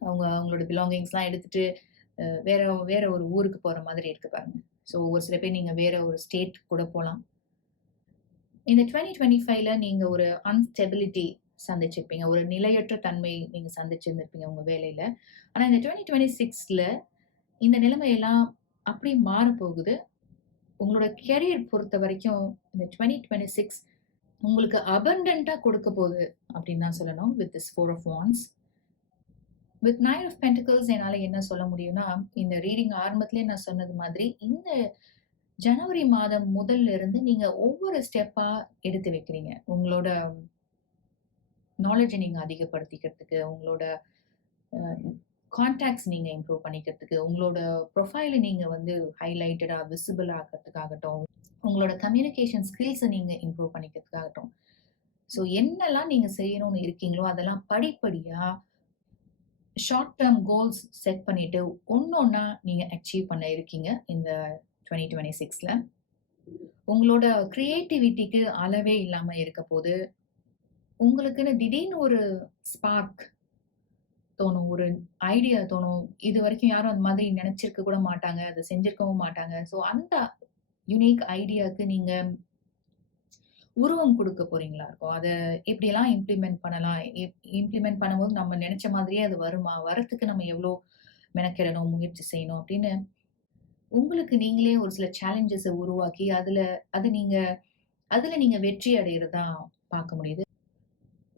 அவங்களோட பிலாங்கிங்ஸ்லாம் எடுத்துட்டு வேற வேற ஒரு ஊருக்கு போற மாதிரி இருக்கு பாருங்க. ஸோ ஒரு சில பேர் நீங்க வேற ஒரு ஸ்டேட் கூட போலாம். இந்த 2025ல நீங்க ஒரு அன்ஸ்டெபிலிட்டி சந்திச்சிருப்பீங்க. ஒரு நிலையற்ற தன்மை நீங்க சந்திச்சிருந்திருப்பீங்க உங்க வேலையில. ஆனா இந்த 2026ல இந்த நிலைமையெல்லாம் அப்படியே மாறப்போகுது. உங்களோட கேரியர் பொறுத்தவரைக்கும் இந்த 2026 உங்களுக்கு அபண்டன்ட்டா கொடுக்க போகுது அப்படின்னு தான் சொல்லணும். With this 4 of wands. With 9 of pentacles என்னால என்ன சொல்ல முடியும்னா, இந்த ரீடிங் ஆரம்பத்திலேயே நான் சொன்னது மாதிரி, இந்த ஜனவரி மாதம் முதல்ல இருந்து நீங்க ஒவ்வொரு ஸ்டெப்பா எடுத்து வைக்கிறீங்க. உங்களோட நாலேட்ஜ நீங்க அதிகப்படுத்திக்கிறதுக்கு, உங்களோட அ கான்டாக்ட்ஸ் நீங்க இம்ப்ரூவ் பண்ணிக்கிறதுக்கு, உங்களோட ப்ரொஃபைல நீங்க வந்து ஹைலைட்டடா, விசிபிள் ஆக்குறதுக்காகட்டும், உங்களோட கம்யூனிகேஷன் ஸ்கில்ஸ நீங்க இம்ப்ரூவ் பண்ணிக்கிறதுக்காகட்டும். ஸோ என்னலாம் நீங்க செய்யணும்னு இருக்கீங்களோ, அதெல்லாம் படிப்படியா ஷார்ட் டெர்ம் கோல்ஸ் செட் பண்ணிட்டு, ஒண்ணொன்னா நீங்க அச்சீவ் பண்ண இருக்கீங்க இந்த 2026ல. உங்களோட கிரியேட்டிவிட்டிக்கு அளவே இல்லாம இருக்கப்போது. உங்களுக்குன்னு திடீர்னு ஒரு ஸ்பார்க் தோணும். ஒரு ஐடியா தோணும். இதுவரைக்கும் யாரும் அந்த மாதிரி நெனச்சிருக்க கூட மாட்டாங்க. அத செஞ்சிருக்கவும் மாட்டாங்க. ஸோ அந்த யுனிக் ஐடியாக்கு நீங்க உருவம் குடுக்க போறீங்களா இருக்கும். அத எப்படியெல்லாம் இம்ப்ளிமெண்ட் பண்ணலாம்? இம்ப்ளிமெண்ட் பண்ணும்போது நம்ம நெனச்ச மாதிரியே அது வருமா? வரத்துக்கு நம்ம எவ்ளோ மெனக்கெடணும், முயற்சி செய்யணும் அப்படின்னு உங்களுக்கு நீங்களே ஒரு சில சேலஞ்சஸ உருவாக்கி, அதுல நீங்க வெற்றி அடையறதா பார்க்க முடியுது.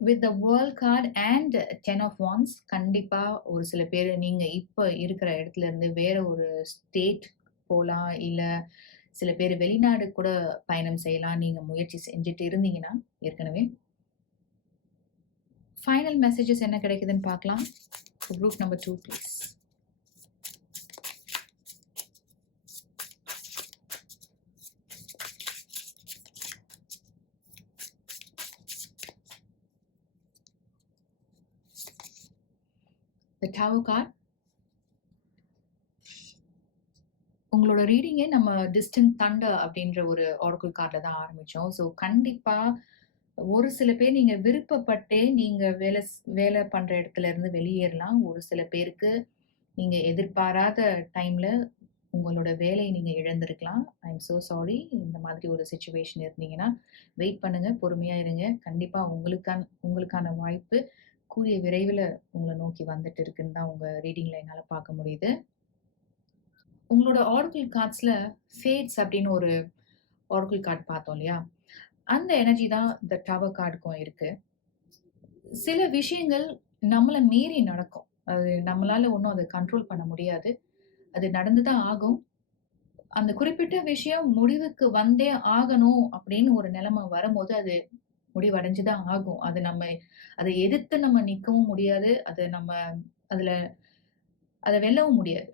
With the world card and 10 of wands கண்டிப்பா ஒரு சில பேரு நீங்க இப்ப இருக்கிற இடத்துல இருந்து வேற ஒரு ஸ்டேட் போலாம். இல்ல சில பேரு வெளிநாடு கூட பயணம் செய்யலாம். நீங்க முயற்சி செஞ்சுட்டு இருந்தீங்கன்னா, ஏற்கனவே. ஃபைனல் மெசேஜஸ் என்ன கிடைக்குதுன்னு பார்க்கலாம். Group number 2 please. The Tower card. உங்களோட ரீடிங்கே நம்ம டிஸ்டன்ட் தண்டர் அப்படின்ற ஒரு ஆரக்கிள் கார்ட்ல தான் ஆரம்பிச்சோம். ஸோ கண்டிப்பா ஒரு சில பேர் நீங்க விருப்பப்பட்டே நீங்க வேலை பண்ற இடத்துல இருந்து வெளியேறலாம். ஒரு சில பேருக்கு நீங்க எதிர்பாராத டைம்ல உங்களோட வேலைய நீங்க இழந்திருக்கலாம். ஐ அம் சோ சாரி. இந்த மாதிரி ஒரு சிச்சுவேஷன் இருந்தீங்கன்னா, வெயிட் பண்ணுங்க, பொறுமையா இருங்க. கண்டிப்பா உங்களுக்கான வாய்ப்பு கூடிய விரைவில உங்கள நோக்கி வந்துட்டு இருக்குன்னு தான் உங்க ரீடிங்ல என்னால பார்க்க முடியுது. உங்களோட ஆரக்கிள் கார்ட்ஸ்ல ஃபேட்ஸ் அப்படின்னு ஒரு ஆரக்கிள் கார்ட் பார்த்தோம் இல்லையா? அந்த எனர்ஜி தான் இந்த டவர் கார்டுக்கும் இருக்கு. சில விஷயங்கள் நம்மள மீறி நடக்கும். அது நம்மளால ஒண்ணும் அத கண்ட்ரோல் பண்ண முடியாது. அது நடந்து தான் ஆகும். அந்த குறிப்பிட்ட விஷயம் முடிவுக்கு வந்தே ஆகணும் அப்படின்னு ஒரு நிலைமை வரும்போது, அது முடிவடைஞ்சு தான் ஆகும். அத எதிர்த்து நம்ம நிக்கவும் முடியாது. அதுல அத வெல்லவும் முடியாது.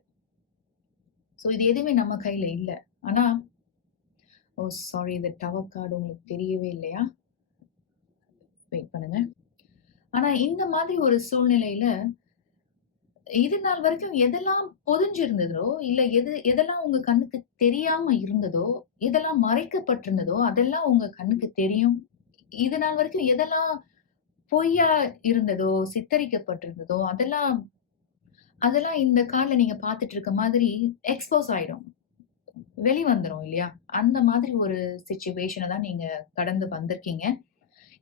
ஸோ இது எதுவுமே நம்ம கையில இல்ல. ஆனா, ஓ சாரி, இந்த டவர் கார்டு உங்களுக்கு தெரியவே இல்லையா? வெயிட் பண்ணுங்க. ஆனா இந்த மாதிரி ஒரு சூழ்நிலையில, இது நாள் வரைக்கும் எதெல்லாம் பொதிஞ்சிருந்ததோ, இல்ல எதெல்லாம் உங்க கண்ணுக்கு தெரியாம இருந்ததோ, எதெல்லாம் மறைக்கப்பட்டிருந்ததோ, அதெல்லாம் உங்க கண்ணுக்கு தெரியும். இது நாள் வரைக்கும் எதெல்லாம் பொய்யா இருந்ததோ, சித்தரிக்கப்பட்டிருந்ததோ, அதெல்லாம் அதெல்லாம் இந்த கார்ட்ல நீங்க பார்த்துட்டு இருக்க மாதிரி எக்ஸ்போஸ் ஆயிடும். வெளிவந்துரும் இல்லையா? அந்த மாதிரி ஒரு சிச்சுவேஷன தான் நீங்க கடந்து வந்திருக்கீங்க.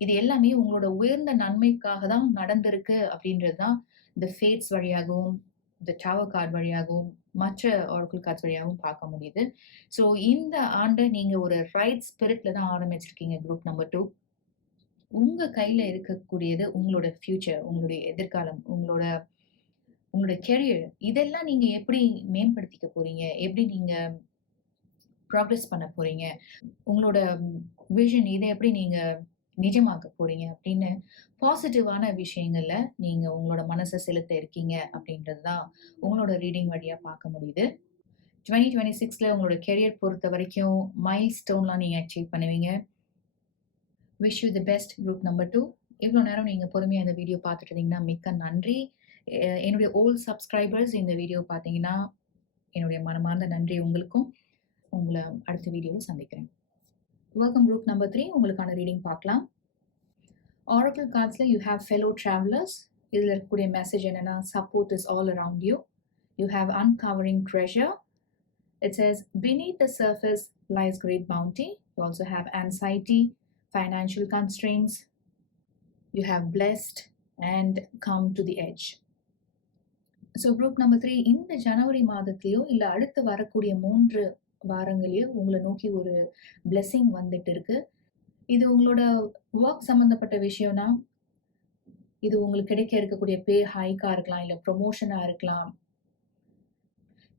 இது எல்லாமே உங்களோட உயர்ந்த நன்மைக்காக தான் நடந்திருக்கு அப்படின்றது தான் இந்த ஃபேட்ஸ் வழியாகவும், இந்த டவர் கார்ட் வழியாகவும், மற்ற ஆரக்கிள் கார்ட்ஸ் வழியாகவும் பார்க்க முடியுது. ஸோ இந்த ஆண்ட நீங்க ஒரு ரைட் ஸ்பிரிட்ல தான் ஆரம்பிச்சிருக்கீங்க குரூப் நம்பர் 2. உங்க கையில இருக்கக்கூடியது உங்களோட ஃபியூச்சர், உங்களுடைய எதிர்காலம், உங்களோட உங்களோட கெரியர் இதெல்லாம் நீங்க எப்படி மேம்படுத்திக்க போறீங்க? எப்படி நீங்க ப்ராக்ரஸ் பண்ண போறீங்க? உங்களோட விஷன் இத எப்படி நீங்க நிஜமாக்க போறீங்க? அப்படின்னு பாசிட்டிவான விஷயங்கள்ல நீங்க உங்களோட மனச செலுத்த இருக்கீங்க அப்படின்றது தான் உங்களோட ரீடிங் வழியா பார்க்க முடியுது. 2026ல உங்களோட கெரியர் பொறுத்தவரைக்கும் மைல்ஸ்டோன்லாம் நீங்க அச்சீவ் பண்ணுவீங்க. Wish you the best group number 2. இவ்வளோ நேரம் நீங்க பொறுமையா இந்த வீடியோ பார்த்துட்டு இருந்தீங்கன்னா மிக்க நன்றி. என்னுடைய ஓல்ட் சப்ஸ்கிரைபர்ஸ் இந்த வீடியோ பார்த்தீங்கன்னா, என்னுடைய மனமார்ந்த நன்றி உங்களுக்கும். உங்கள அடுத்த வீடியோல சந்திக்கிறேன். வெல்கம் குரூப் நம்பர் 3 உங்களுக்கான ரீடிங் பார்க்கலாம். ஆரக்கிள் கார்ட்ஸ்ல யூ ஹேவ் ஃபெலோ ட்ராவலர்ஸ். இதுல இருக்கக்கூடிய மெசேஜ் என்னன்னா, support is all around you. You have uncovering treasure. It says, beneath the surface lies great bounty. You also have anxiety, financial constraints. You have blessed and come to the edge. So group number 3, இந்த ஜனவரி மாதத்திலயோ இல்ல அடுத்து வரக்கூடிய 3 வாரங்களையோ உங்களை நோக்கி ஒரு blessing வந்துட்டு இருக்கு. இது உங்களோட ஒர்க் சம்பந்தப்பட்ட விஷயம்னா, இது உங்களுக்கு கிடைக்க இருக்கக்கூடிய பே ஹைக்கா இருக்கலாம், இல்ல ப்ரொமோஷனா இருக்கலாம்.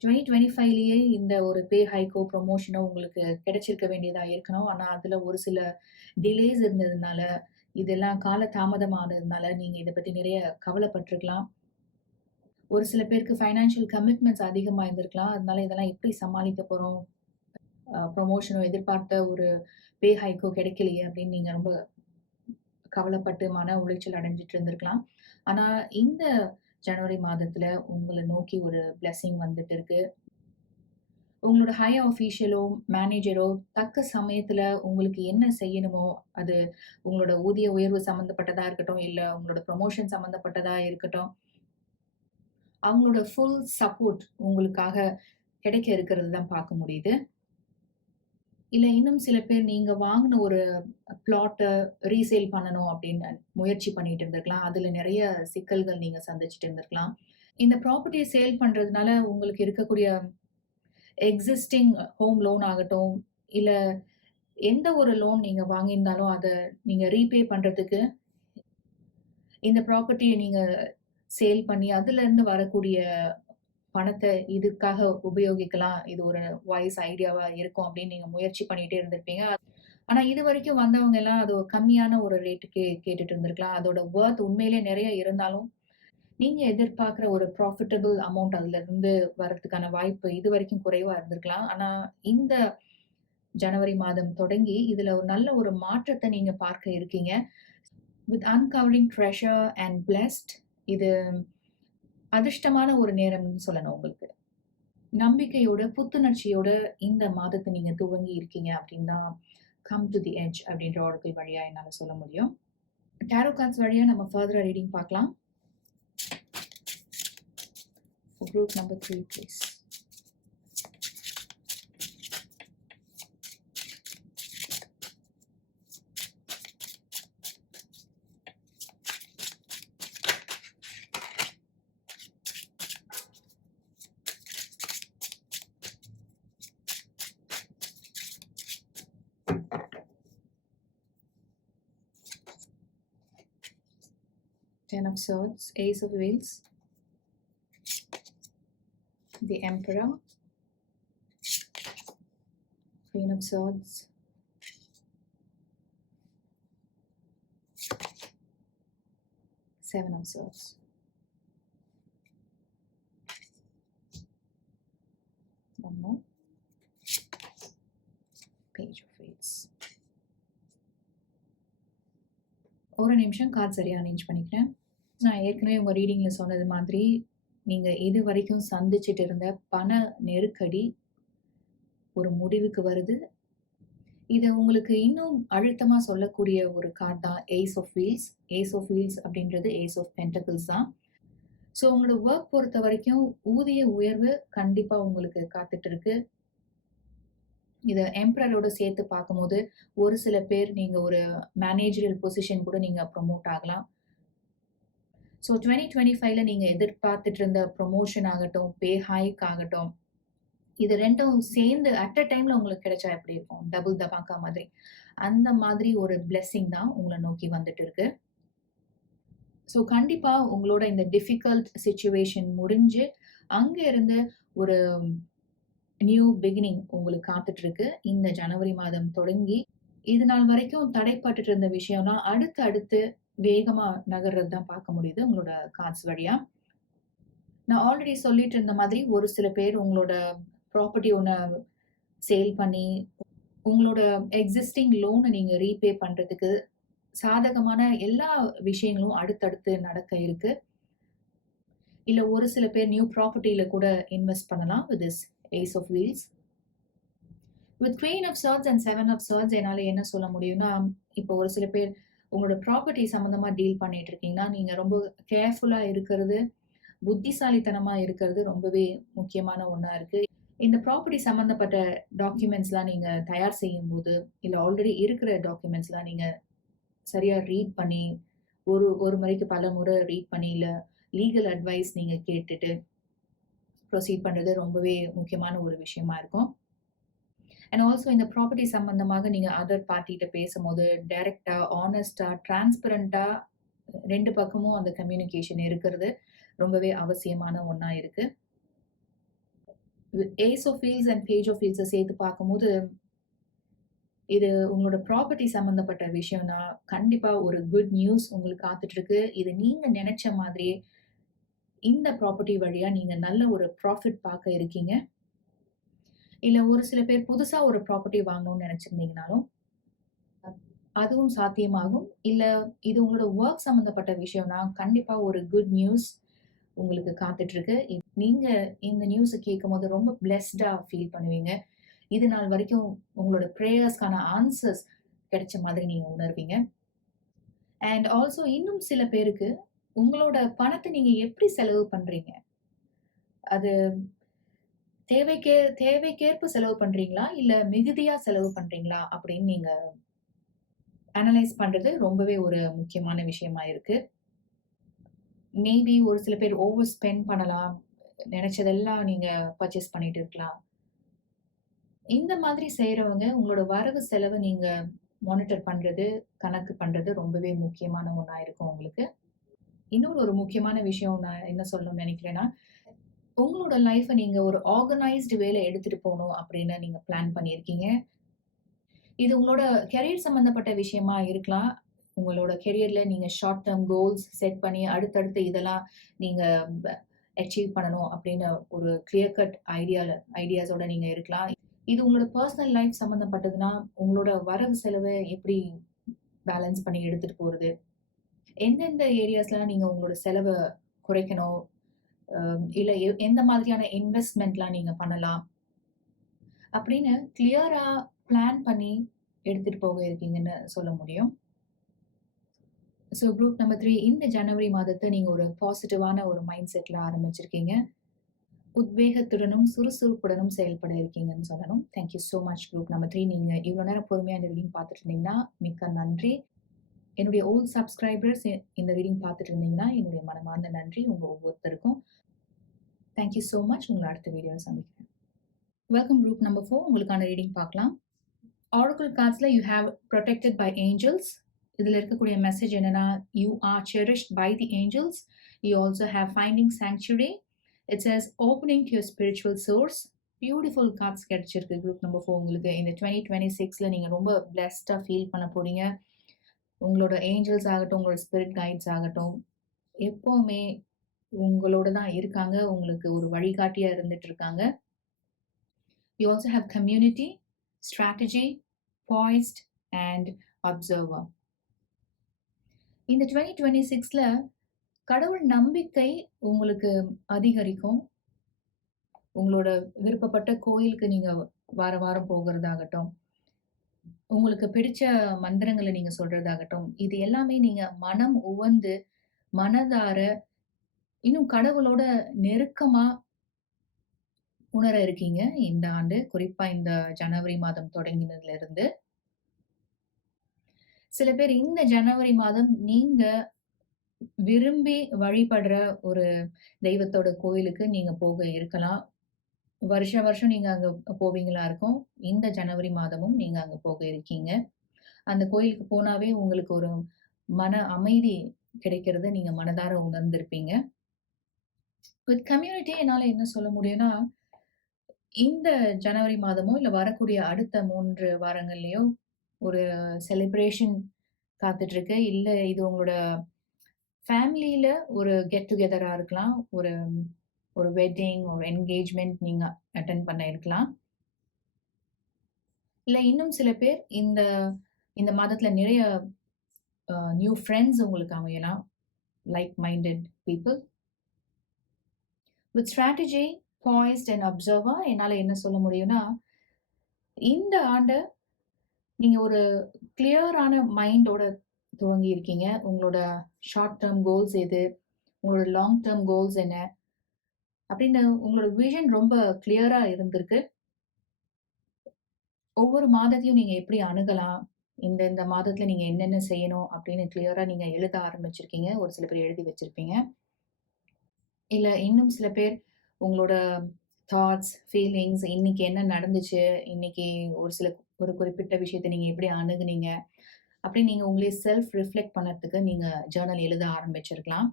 2025லயே இந்த ஒரு பே ஹைக்கோ, ப்ரமோஷனோ உங்களுக்கு கிடைச்சிருக்க வேண்டியதா இருக்கணும். ஆனா, அதுல ஒரு சில டிலேஸ் இருந்ததுனால, இதெல்லாம் கால தாமதமானதுனால, நீங்க இத பத்தி நிறைய கவலைப்பட்டுருக்கலாம். ஒரு சில பேருக்கு ஃபைனான்ஷியல் கமிட்மெண்ட்ஸ் அதிகமா இருந்திருக்கலாம். அதனால இதெல்லாம் எப்படி சமாளிக்க போறோம்? ப்ரமோஷனோ எதிர்பார்த்த ஒரு பே ஹைக்கோ கிடைக்கலையே அப்படின்னு நீங்க ரொம்ப கவலைப்பட்டு மன உளைச்சல் அடைஞ்சிட்டு இருந்திருக்கலாம். ஆனா, இந்த ஜனவரி மாதத்துல உங்கள நோக்கி ஒரு பிளெஸிங் வந்துட்டு இருக்கு. உங்களோட ஹையர் ஆஃபீஷியலோ, மேனேஜரோ தக்க சமயத்துல உங்களுக்கு என்ன செய்யணுமோ, அது உங்களோட ஊதிய உயர்வு சம்மந்தப்பட்டதா இருக்கட்டும், இல்ல உங்களோட ப்ரமோஷன் சம்மந்தப்பட்டதா இருக்கட்டும், அவங்களோட ஃபுல் சப்போர்ட் உங்களுக்காக கிடைக்க இருக்கிறது தான் பார்க்க முடியுது. இல்ல இன்னும் சில பேர் நீங்க வாங்குன ஒரு பிளாட்ட ரீசேல் பண்ணணும் அப்படின்னு முயற்சி பண்ணிட்டு இருந்திருக்கலாம். அதுல நெறைய சிக்கல்கள் நீங்க சந்திச்சுட்டு இருந்திருக்கலாம். இந்த ப்ராப்பர்ட்டிய சேல் பண்றதுனால உங்களுக்கு இருக்கக்கூடிய எக்ஸிஸ்டிங் ஹோம் லோன் ஆகட்டும், இல்ல எந்த ஒரு லோன் நீங்க வாங்கியிருந்தாலும் அத நீங்க ரீபே பண்றதுக்கு இந்த ப்ராப்பர்ட்டிய நீங்க சேல் பண்ணி அதுலருந்து வரக்கூடிய பணத்த இதுக்காக உபயோகிக்கலாம். இது ஒரு வைஸ் ஐடியாவா இருக்கும் அப்படின்னு நீங்க முயற்சி பண்ணிட்டே இருந்திருப்பீங்க. ஆனா இதுவரைக்கும் வந்தவங்க எல்லாம் அது ஒரு கம்மியான ஒரு ரேட்டுக்கே கேட்டுட்டு இருந்திருக்கலாம். அதோட வொர்த் உண்மையிலேயே நெறைய இருந்தாலும், நீங்க எதிர்பார்க்கிற ஒரு ப்ராஃபிட்டபிள் அமௌண்ட் அதுலருந்து வரதுக்கான வாய்ப்பு இதுவரைக்கும் குறைவா இருந்திருக்கலாம். ஆனா இந்த ஜனவரி மாதம் தொடங்கி இதுல ஒரு நல்ல ஒரு மாற்றத்த நீங்க பார்க்க இருக்கீங்க. With uncovering treasure and blessed இது அதிர்ஷ்டமான ஒரு நேரம்னு சொல்லணும் உங்களுக்கு. நம்பிக்கையோட, புத்துணர்ச்சியோட இந்த மாதத்த நீங்க துவங்கி இருக்கீங்க அப்படின்னு தான் கம் டு தி எட்ஜ் அப்படின்ற ஆர்டிகிள் வழியா என்னால சொல்ல முடியும். டாரோ கார்ட்ஸ் வழியா நம்ம ஃபர்தரா ரீடிங் பார்க்கலாம். Group number 3 please. Ten of Swords, Ace of Wheels, the Emperor, Queen of Swords, Seven of Swords. One more. Page of Wands. ஒரு நிமிஷம் கார்ட் சரியா அரேஞ்ச் பண்ணிக்கிறேன். நான் ஏற்கனவே உங்க ரீடிங்ல சொன்னது மாதிரி, நீங்க இது வரைக்கும் சந்திச்சுட்டு இருந்த பண நெருக்கடி ஒரு முடிவுக்கு வருது. இது உங்களுக்கு இன்னும் அழுத்தமா சொல்லக்கூடிய ஒரு கார்ட் தான் ace of wheels. Ace of wheels அப்படின்றது ஏஸ் ஆஃப் பென்டக்கிள்ஸ் தான். ஸோ உங்களோட ஒர்க் பொறுத்த வரைக்கும் ஊதிய உயர்வு கண்டிப்பா உங்களுக்கு காத்துட்டு இருக்கு. இத எம்பரரோட சேர்த்து பார்க்கும்போது, ஒரு சில பேர் நீங்க ஒரு மேனேஜரியல் பொசிஷன் கூட நீங்க ப்ரமோட் ஆகலாம். ஸோ 2025ல நீங்க எதிர்பார்த்துட்டு இருந்த ப்ரமோஷன் ஆகட்டும், பே ஹைக் ஆகட்டும், இது 2ம் சேர்ந்து அட் அ டைம்ல உங்களுக்கு கிடைச்சா எப்படி இருக்கும்? டபுள் தமாக்கா மாதிரி. அந்த மாதிரி ஒரு பிளெஸ்ஸிங் தான் உங்கள நோக்கி வந்துட்டு இருக்கு. ஸோ கண்டிப்பா உங்களோட இந்த டிஃபிகல்ட் சிச்சுவேஷன் முடிஞ்சு, அங்க இருந்து ஒரு நியூ பிகினிங் உங்களுக்கு காத்துட்டு இருக்கு. இந்த ஜனவரி மாதம் தொடங்கி, இது நாள் வரைக்கும் தடைப்பட்டுட்டு இருந்த விஷயம்லாம் அடுத்து அடுத்து வேகமா நகர்றது தான் பார்க்க முடியுது உங்களோட கார்ட்ஸ் வழியா. நான் ஆல்ரெடி சொல்லிட்டு இருந்த மாதிரி ஒரு சில பேர் உங்களோட ப்ராப்பர்ட்டி ஒண்ண சேல் பண்ணி, உங்களோட எக்ஸிஸ்டிங் லோன நீங்க ரீபே பண்றதுக்கு சாதகமான எல்லா விஷயங்களும் அடுத்தடுத்து நடக்க இருக்கு. இல்ல ஒரு சில பேர் நியூ ப்ராப்பர்ட்டில கூட இன்வெஸ்ட் பண்ணலாம் with this ace of wheels. With queen of swords and seven of swords என்னால என்ன சொல்ல முடியும்னா, இப்போ ஒரு சில பேர் உங்களோட ப்ராப்பர்ட்டி சம்மந்தமா டீல் பண்ணிட்டு இருக்கீங்கன்னா, நீங்க ரொம்ப கேர்ஃபுல்லா இருக்கிறது, புத்திசாலித்தனமா இருக்கிறது ரொம்பவே முக்கியமான ஒண்ணா இருக்கு. இந்த ப்ராப்பர்ட்டி சம்மந்தப்பட்ட டாக்குமெண்ட்ஸ்லாம் நீங்க தயார் செய்யும்போது, இல்ல ஆல்ரெடி இருக்கிற டாக்குமெண்ட்ஸ்லாம் நீங்க சரியா ரீட் பண்ணி, ஒரு ஒரு முறைக்கு பல முறை ரீட் பண்ணி, இல்ல லீகல் அட்வைஸ் நீங்க கேட்டுட்டு ப்ரொசீட் பண்றது ரொம்பவே முக்கியமான ஒரு விஷயமா இருக்கும். அண்ட் ஆல்சோ இந்த ப்ராப்பர்ட்டி சம்பந்தமாக நீங்க அதர் பார்ட்டிட்ட பேசும்போது டைரக்ட்டா, ஹானஸ்ட்டா, டிரான்ஸ்பரண்டா 2 பக்கமும் அந்த கம்யூனிகேஷன் இருக்கிறது ரொம்பவே அவசியமான ஒண்ணா இருக்கு. Ace of wheels and page of வீல்ஸ சேர்த்து பார்க்கும்போது, இது உங்களோட ப்ராப்பர்ட்டி சம்மந்தப்பட்ட விஷயம்னா, கண்டிப்பா ஒரு குட் நியூஸ் உங்களுக்கு காத்துட்டு இருக்கு. இது நீங்க நெனச்ச மாதிரியே இந்த ப்ராப்பர்ட்டி வழியா நீங்க நல்ல ஒரு ப்ராஃபிட் பார்க்க இருக்கீங்க. இல்ல ஒரு சில பேர் புதுசா ஒரு ப்ராப்பர்ட்டி வாங்கணும்னு நெனச்சிருந்தீங்கனாலும், அதுவும் சாத்தியமாகும். இல்ல இது உங்களோட வொர்க் சம்மந்தப்பட்ட விஷயம்னா, கண்டிப்பா ஒரு குட் நியூஸ் உங்களுக்கு காத்துட்டு இருக்கு. நீங்க இந்த நியூஸ கேட்கும்போது ரொம்ப பிளெஸ்டா ஃபீல் பண்ணுவீங்க. இது நாள் வரைக்கும் உங்களோட பிரேயர்ஸ்க்கான ஆன்சர்ஸ் கிடைச்ச மாதிரி நீங்க உணர்வீங்க. அண்ட் ஆல்சோ இன்னும் சில பேருக்கு உங்களோட பணத்த நீங்க எப்படி செலவு பண்றீங்க? அது தேவைக்கேற்ப செலவு பண்றீங்களா? இல்ல மிகுதியா செலவு பண்றீங்களா? அப்படின்னு நீங்க அனலைஸ் பண்றது ரொம்பவே ஒரு முக்கியமான விஷயமா இருக்கு. மேபி ஒரு சில பேர் ஓவர் ஸ்பெண்ட் பண்ணலாம். நெனச்சதெல்லாம் நீங்க பர்ச்சேஸ் பண்ணிட்டு இருக்கலாம். இந்த மாதிரி செய்றவங்க உங்களோட வரவு செலவ நீங்க மானிட்டர் பண்றது, கணக்கு பண்றது ரொம்பவே முக்கியமான ஒண்ணா இருக்கும் உங்களுக்கு. இன்னொரு ஒரு முக்கியமான விஷயம் நான் என்ன சொல்லணும்னு நெனைக்கிறேன்னா, உங்களோட லைஃப நீங்க ஒரு ஆர்கனைஸ்டு வேல எடுத்துட்டு போணும் அப்படின்னு நீங்க பிளான் பண்ணியிருக்கீங்க. இது உங்களோட கரியர் சம்பந்தப்பட்ட விஷயமா இருக்கலாம். உங்களோட கரியர்ல நீங்க ஷார்ட் டெர்ம் கோல்ஸ் செட் பண்ணி அடுத்தடுத்து இதெல்லாம் நீங்க ப அச்சீவ் பண்ணணும் அப்படின்னு ஒரு கிளியர் கட் ஐடியாஸோட நீங்க இருக்கலாம். இது உங்களோட பெர்சனல் லைஃப் சம்மந்தப்பட்டதுன்னா, உங்களோட வரவு செலவ எப்படி பேலன்ஸ் பண்ணி எடுத்துட்டு போறது? எந்தெந்த ஏரியாஸ்லாம் நீங்க உங்களோட செலவ குறைக்கணும்? இல்ல எந்த மாதிரியான இன்வெஸ்ட்மென்ட்லாம் நீங்க பண்ணலாம்? அப்படின்னு கிளியரா பிளான் பண்ணி எடுத்துட்டு போக இருக்கீங்கன்னு சொல்ல முடியும். ஸோ குரூப் நம்பர் 3 இந்த ஜனவரி மாதத்த நீங்க ஒரு பாசிட்டிவான ஒரு மைண்ட் செட்ல ஆரம்பிச்சிருக்கீங்க. உத்வேகத்துடனும், சுறுசுறுப்புடனும் செயல்பட இருக்கீங்கன்னு சொல்லணும். Thank you so much group number 3. நீங்க இவ்வளோ நேரம் பொறுமையா இந்த ரீடிங் பார்த்துட்டு இருந்தீங்கன்னா, மிக்க நன்றி. என்னுடைய ஓல்ட் சப்ஸ்கிரைபர்ஸ் இந்த ரீடிங் பார்த்துட்டு இருந்தீங்கன்னா, என்னுடைய மனமார்ந்த நன்றி உங்க ஒவ்வொருத்தருக்கும். Thank you so much. உங்கள அடுத்த வீடியோல சந்திக்கிறேன். வெல்கம் குரூப் நம்பர் 4 உங்களுக்கான ரீடிங் பார்க்கலாம். ஆரக்கிள் கார்ட்ஸ்ல you have protected by angels. இதுல இருக்கக்கூடிய மெசேஜ் என்னன்னா, you are cherished by the angels. You also have finding sanctuary. It says opening to your spiritual source. Beautiful cards கிடைச்சிருக்கு group number 4 உங்களுக்கு. இந்த 2026ல நீங்க ரொம்ப பிளெஸ்டா ஃபீல் பண்ண போறீங்க. உங்களோட ஏஞ்சல்ஸ் ஆகட்டும், உங்களோட ஸ்பிரிட் கைட்ஸ் ஆகட்டும், எப்பவுமே உங்களோட தான் இருக்காங்க. உங்களுக்கு ஒரு வழிகாட்டியா இருந்துட்டு இருக்காங்க. You also have community, strategy, poised and observer. இந்த 2026ல கடவுள் நம்பிக்கை உங்களுக்கு அதிகரிக்கும். உங்களோட விருப்பப்பட்ட கோயிலுக்கு நீங்க வாரம் போகிறதாகட்டும், உங்களுக்கு பிடிச்ச மந்திரங்கள நீங்க சொல்றதாகட்டும், இது எல்லாமே நீங்க மனம் உவந்து, மனதார இன்னும் கடவுளோட நெருக்கமா உணர இருக்கீங்க இந்த ஆண்டு. குறிப்பா இந்த ஜனவரி மாதம் தொடங்கினதுல இருந்து. சில பேர் இந்த ஜனவரி மாதம் நீங்க விரும்பி வழிபடுற ஒரு தெய்வத்தோட கோயிலுக்கு நீங்க போக இருக்கலாம். வருஷம் வருஷம் நீங்க அங்க போவீங்களா இருக்கும். இந்த ஜனவரி மாதமும் நீங்க அங்க போக இருக்கீங்க. அந்த கோயிலுக்கு போனாவே உங்களுக்கு ஒரு மன அமைதி கிடைக்கிறத நீங்க மனதார உணர்ந்திருப்பீங்க. வித் கம்யூனிட்டி என்னால என்ன சொல்ல முடியும்னா, இந்த ஜனவரி மாதமோ, இல்ல வரக்கூடிய அடுத்த 3 வாரங்கள்லயோ ஒரு செலிப்ரேஷன் காத்துட்ருக்கு. இல்ல இது உங்களோட ஃபேமிலில ஒரு கெட் டுகெதரா இருக்கலாம். ஒரு ஒரு வெட்டிங், ஒரு என்கேஜ்மென்ட் நீங்க அட்டெண்ட் பண்ண இருக்கலாம். இல்ல இன்னும் சில பேர் இந்த இந்த மாதத்துல நிறைய நியூ ஃப்ரெண்ட்ஸ் உங்களுக்கு அமையலாம். Like minded people. With strategy, பாய்ஸ்ட் and observer என்னால என்ன சொல்ல முடியும்னா, இந்த ஆண்டு நீங்க ஒரு கிளியரான மைண்டோட துவங்கி இருக்கீங்க. உங்களோட ஷார்ட் டெர்ம் கோல்ஸ் எது? உங்களோட லாங் டெர்ம் கோல்ஸ் என்ன? அப்படின்னு உங்களோட விஷன் ரொம்ப கிளியரா இருந்திருக்கு. ஒவ்வொரு மாதத்தையும் நீங்க எப்படி அணுகலாம்? இந்த இந்த மாதத்துல நீங்க என்னென்ன செய்யணும்? அப்படின்னு கிளியரா நீங்க எழுத ஆரம்பிச்சிருக்கீங்க. ஒரு சில பேர் எழுதி வச்சிருப்பீங்க. இல்ல இன்னும் சில பேர் உங்களோட தாட்ஸ், ஃபீலிங்ஸ் இன்னைக்கு என்ன நடந்துச்சு? இன்னைக்கு ஒரு சில ஒரு குறிப்பிட்ட விஷயத்த நீங்க எப்படி அணுகுனீங்க? அப்படின்னு நீங்க உங்களே செல்ஃப் ரிஃப்ளெக்ட் பண்ணறதுக்கு நீங்க ஜர்னல் எழுத ஆரம்பிச்சிருக்கலாம்.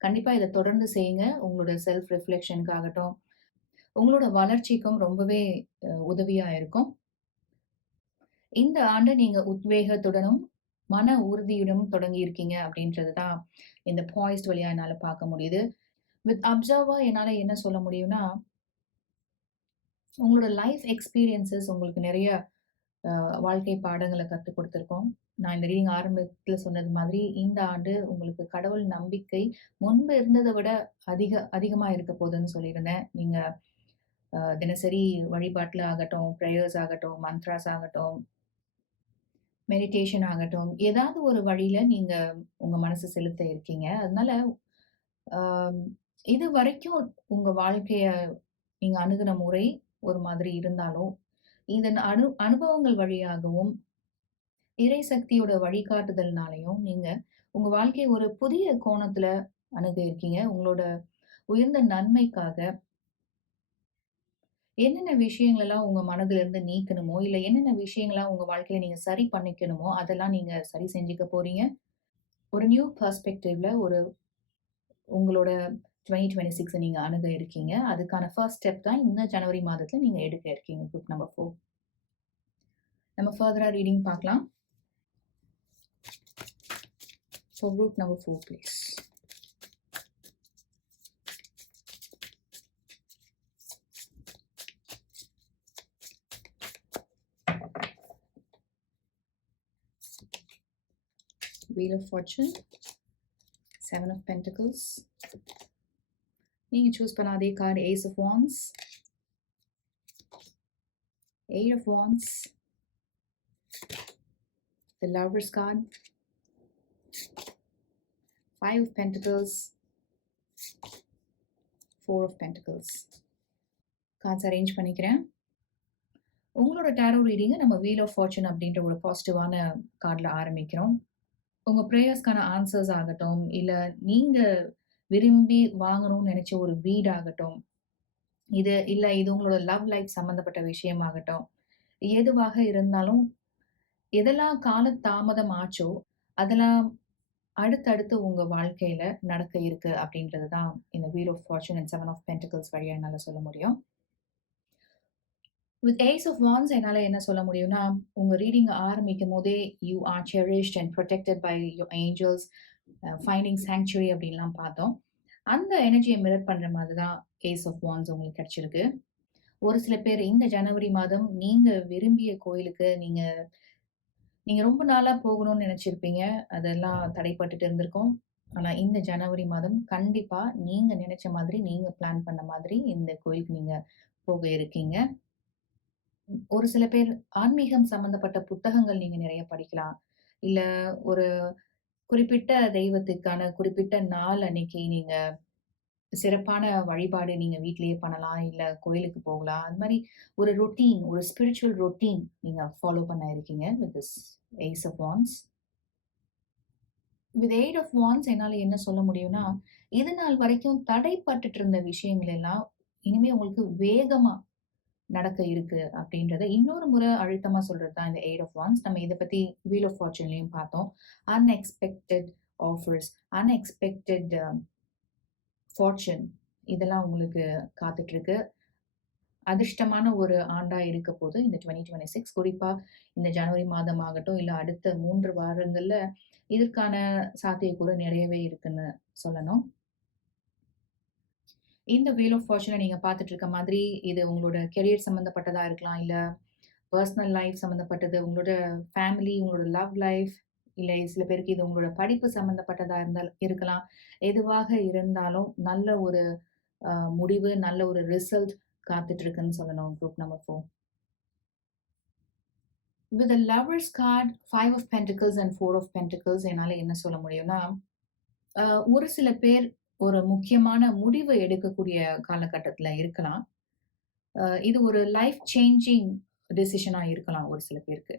கண்டிப்பா இத தொடர்ந்து செய்யுங்க. உங்களோட செல்ஃப் ரிஃப்ளெக்ஷனுக்காகட்டும், உங்களோட வளர்ச்சிக்கும் ரொம்பவே உதவியா இருக்கும். இந்த ஆண்டு நீங்க உத்வேகத்துடனும், மன உறுதியுடனும் தொடங்கியிருக்கீங்க அப்படின்றது தான் இந்த பாயிஸ்ட் வழியா என்னால பார்க்க முடியுது. வித் அப்சர்வர் என்னால என்ன சொல்ல முடியும்னா, உங்களோட லைஃப் எக்ஸ்பீரியன்ஸஸ் உங்களுக்கு நிறைய வாழ்க்கை பாடங்கள கத்துக் குடுத்திருக்கும். நான் இந்த ரீடிங் ஆரம்பத்துல சொன்னது மாதிரி, இந்த ஆண்டு உங்களுக்கு கடவுள் நம்பிக்கை முன்பு இருந்தத விட அதிகமா இருக்க போதுன்னு சொல்லியிருந்தேன். நீங்க தினசரி வழிபாட்டுல ஆகட்டும், பிரேயர்ஸ் ஆகட்டும், மந்த்ராஸ் ஆகட்டும், மெடிடேஷன் ஆகட்டும், ஏதாவது ஒரு வழியில நீங்க உங்க மனசு செலுத்த இருக்கீங்க. அதனால ஆம், இதுவரைக்கும் உங்க வாழ்க்கைய நீங்க அணுகுன முறை ஒரு மாதிரி இருந்தாலும், இதன் அனுபவங்கள் வழியாகவும், இறை சக்தியோட வழிகாட்டுதல்னாலயும் நீங்க உங்க வாழ்க்கைய ஒரு புதிய கோணத்துல அணுக இருக்கீங்க. உங்களோட உயர்ந்த நன்மைக்காக என்னென்ன விஷயங்களெல்லாம் உங்க மனதுல இருந்து நீக்கணுமோ, இல்ல என்னென்ன விஷயங்கள்லாம் உங்க வாழ்க்கையில நீங்க சரி பண்ணிக்கணுமோ, அதெல்லாம் நீங்க சரி செஞ்சுக்க போறீங்க. ஒரு நியூ பெர்ஸ்பெக்டிவ்ல உங்களோட 2026 நீங்க அணுக இருக்கீங்க. அதுக்கான ஃபர்ஸ்ட் ஸ்டெப் தான் இந்த ஜனவரி மாதத்துல நீங்க எடுக்க இருக்கீங்க. Group number 4. நம்ம ஃபர்தரா ரீடிங் பார்க்கலாம். For group number 4, please. Wheel of Fortune, 7 of Pentacles. நீங்க சூஸ் பண்ண அதே card Ace of Wands, 8 of Wands, the Lover's card, 5 of Pentacles, 4 of Pentacles. Cards arrange பண்ணிக்கிறேன். உங்களோட டாரோ ரீடிங்க நம்ம வீல் ஆஃப் ஃபார்ச்சூன் அப்படின்ற ஒரு பாசிட்டிவான கார்டில் ஆரம்பிக்கிறோம். உங்க பிரேயர்ஸ்க்கான ஆன்சர்ஸ் ஆகட்டும், இல்ல நீங்க விரும்பி வாங்கணும்னு நினைச்ச ஒரு வீடாகட்டும், இது உங்களோட லவ் லைஃப் சம்மந்தப்பட்ட விஷயமாகட்டும், எதுவாக இருந்தாலும் எதெல்லாம் கால தாமதம் ஆச்சோ, அதெல்லாம் அடுத்தடுத்து உங்க வாழ்க்கையில நடக்க இருக்கு அப்படின்றது தான் இந்த wheel of fortune and 7 of pentacles வழியா என்னால சொல்ல முடியும். வித் ஏஸ் ஆஃப் வான்ஸ் என்னால என்ன சொல்ல முடியும்னா, உங்க ரீடிங் ஆரம்பிக்கும் போதே you are cherished and protected by your angels, finding sanctuary அப்படின்லாம் பார்த்தோம். அந்த எனர்ஜியை மிரர் பண்ற மாதிரி தான் ஏஸ் ஆஃப் வான்ஸ் உங்களுக்கு கிடைச்சிருக்கு. ஒரு சில பேர் இந்த ஜனவரி மாதம் நீங்க விரும்பிய கோயிலுக்கு நீங்க நீங்க ரொம்ப நாளா போகணும்னு நினைச்சிருப்பீங்க. அதெல்லாம் தடைப்பட்டுட்டு இருந்திருக்கும். ஆனா இந்த ஜனவரி மாதம் கண்டிப்பா நீங்க நினைச்ச மாதிரி, நீங்க பிளான் பண்ண மாதிரி இந்த கோயிலுக்கு நீங்க போக இருக்கீங்க. ஒரு சில பேர் ஆன்மீகம் சம்பந்தப்பட்ட புத்தகங்கள் நீங்க நிறைய படிக்கலாம். இல்ல ஒரு குறிப்பிட்ட தெய்வத்துக்கான குறிப்பிட்ட நாள் அன்னைக்கு நீங்க சிறப்பான வழிபாடு நீங்க வீட்லயே பண்ணலாம். இல்ல கோயிலுக்கு போகலாம். அது மாரி ஒரு ரொட்டீன், ஒரு ஸ்பிரிச்சுவல் ரொட்டீன் நீங்க ஃபாலோ பண்ண இருக்கீங்க with this ace of wands. With 8 of wands என்னால என்ன சொல்ல முடியும்னா, இது நாள் வரைக்கும் தடைப்பட்டுட்டு இருந்த விஷயங்கள் எல்லாம் இனிமே உங்களுக்கு வேகமா நடக்க இருக்கு அப்படின்றத இன்னொரு முறை அழுத்தமா சொல்றது தான் இந்த 8 ஆஃப் ஒன்ஸ். நம்ம இத பத்தி வீல் ஆஃப் ஃபார்ச்சூன்லயும் பார்த்தோம். அன்எக்ஸ்பெக்டட் ஆஃபர்ஸ், அன்எக்ஸ்பெக்டட் ஃபார்ச்சூன் இதெல்லாம் உங்களுக்கு காத்துட்டு இருக்கு. அதிர்ஷ்டமான ஒரு ஆண்டா இருக்க போது இந்த 2026. குறிப்பா இந்த ஜனவரி மாதம் ஆகட்டும், இல்ல அடுத்த 3 வாரங்கள்ல இதற்கான சாத்தியக்கூறு நிறையவே இருக்குன்னு சொல்லணும். இந்த வீல் ஆஃப் ஃபார்ச்சூன நீங்க பார்த்துட்டு இருக்க மாதிரி, இது உங்களோட கெரியர் சம்மந்தப்பட்டதா இருக்கலாம், இல்ல பெர்சனல் லைஃப் சம்மந்தப்பட்டது, உங்களோட ஃபேமிலி, உங்களோட லவ் லைஃப், இல்லை சில பேருக்கு இது உங்களோட படிப்பு சம்மந்தப்பட்டதா இருக்கலாம். எதுவாக இருந்தாலும் நல்ல ஒரு முடிவு, நல்ல ஒரு ரிசல்ட் காத்துட்டு இருக்குன்னு சொல்லணும் group number 4. With the lovers card, 5 of pentacles and 4 of pentacles என்னால என்ன சொல்ல முடியும்னா, ஒரு சில பேர் ஒரு முக்கியமான முடிவு எடுக்கக்கூடிய காலகட்டத்துல இருக்கலாம். இது ஒரு லைஃப் சேஞ்சிங் டெசிஷனா இருக்கலாம் ஒரு சில பேருக்கு.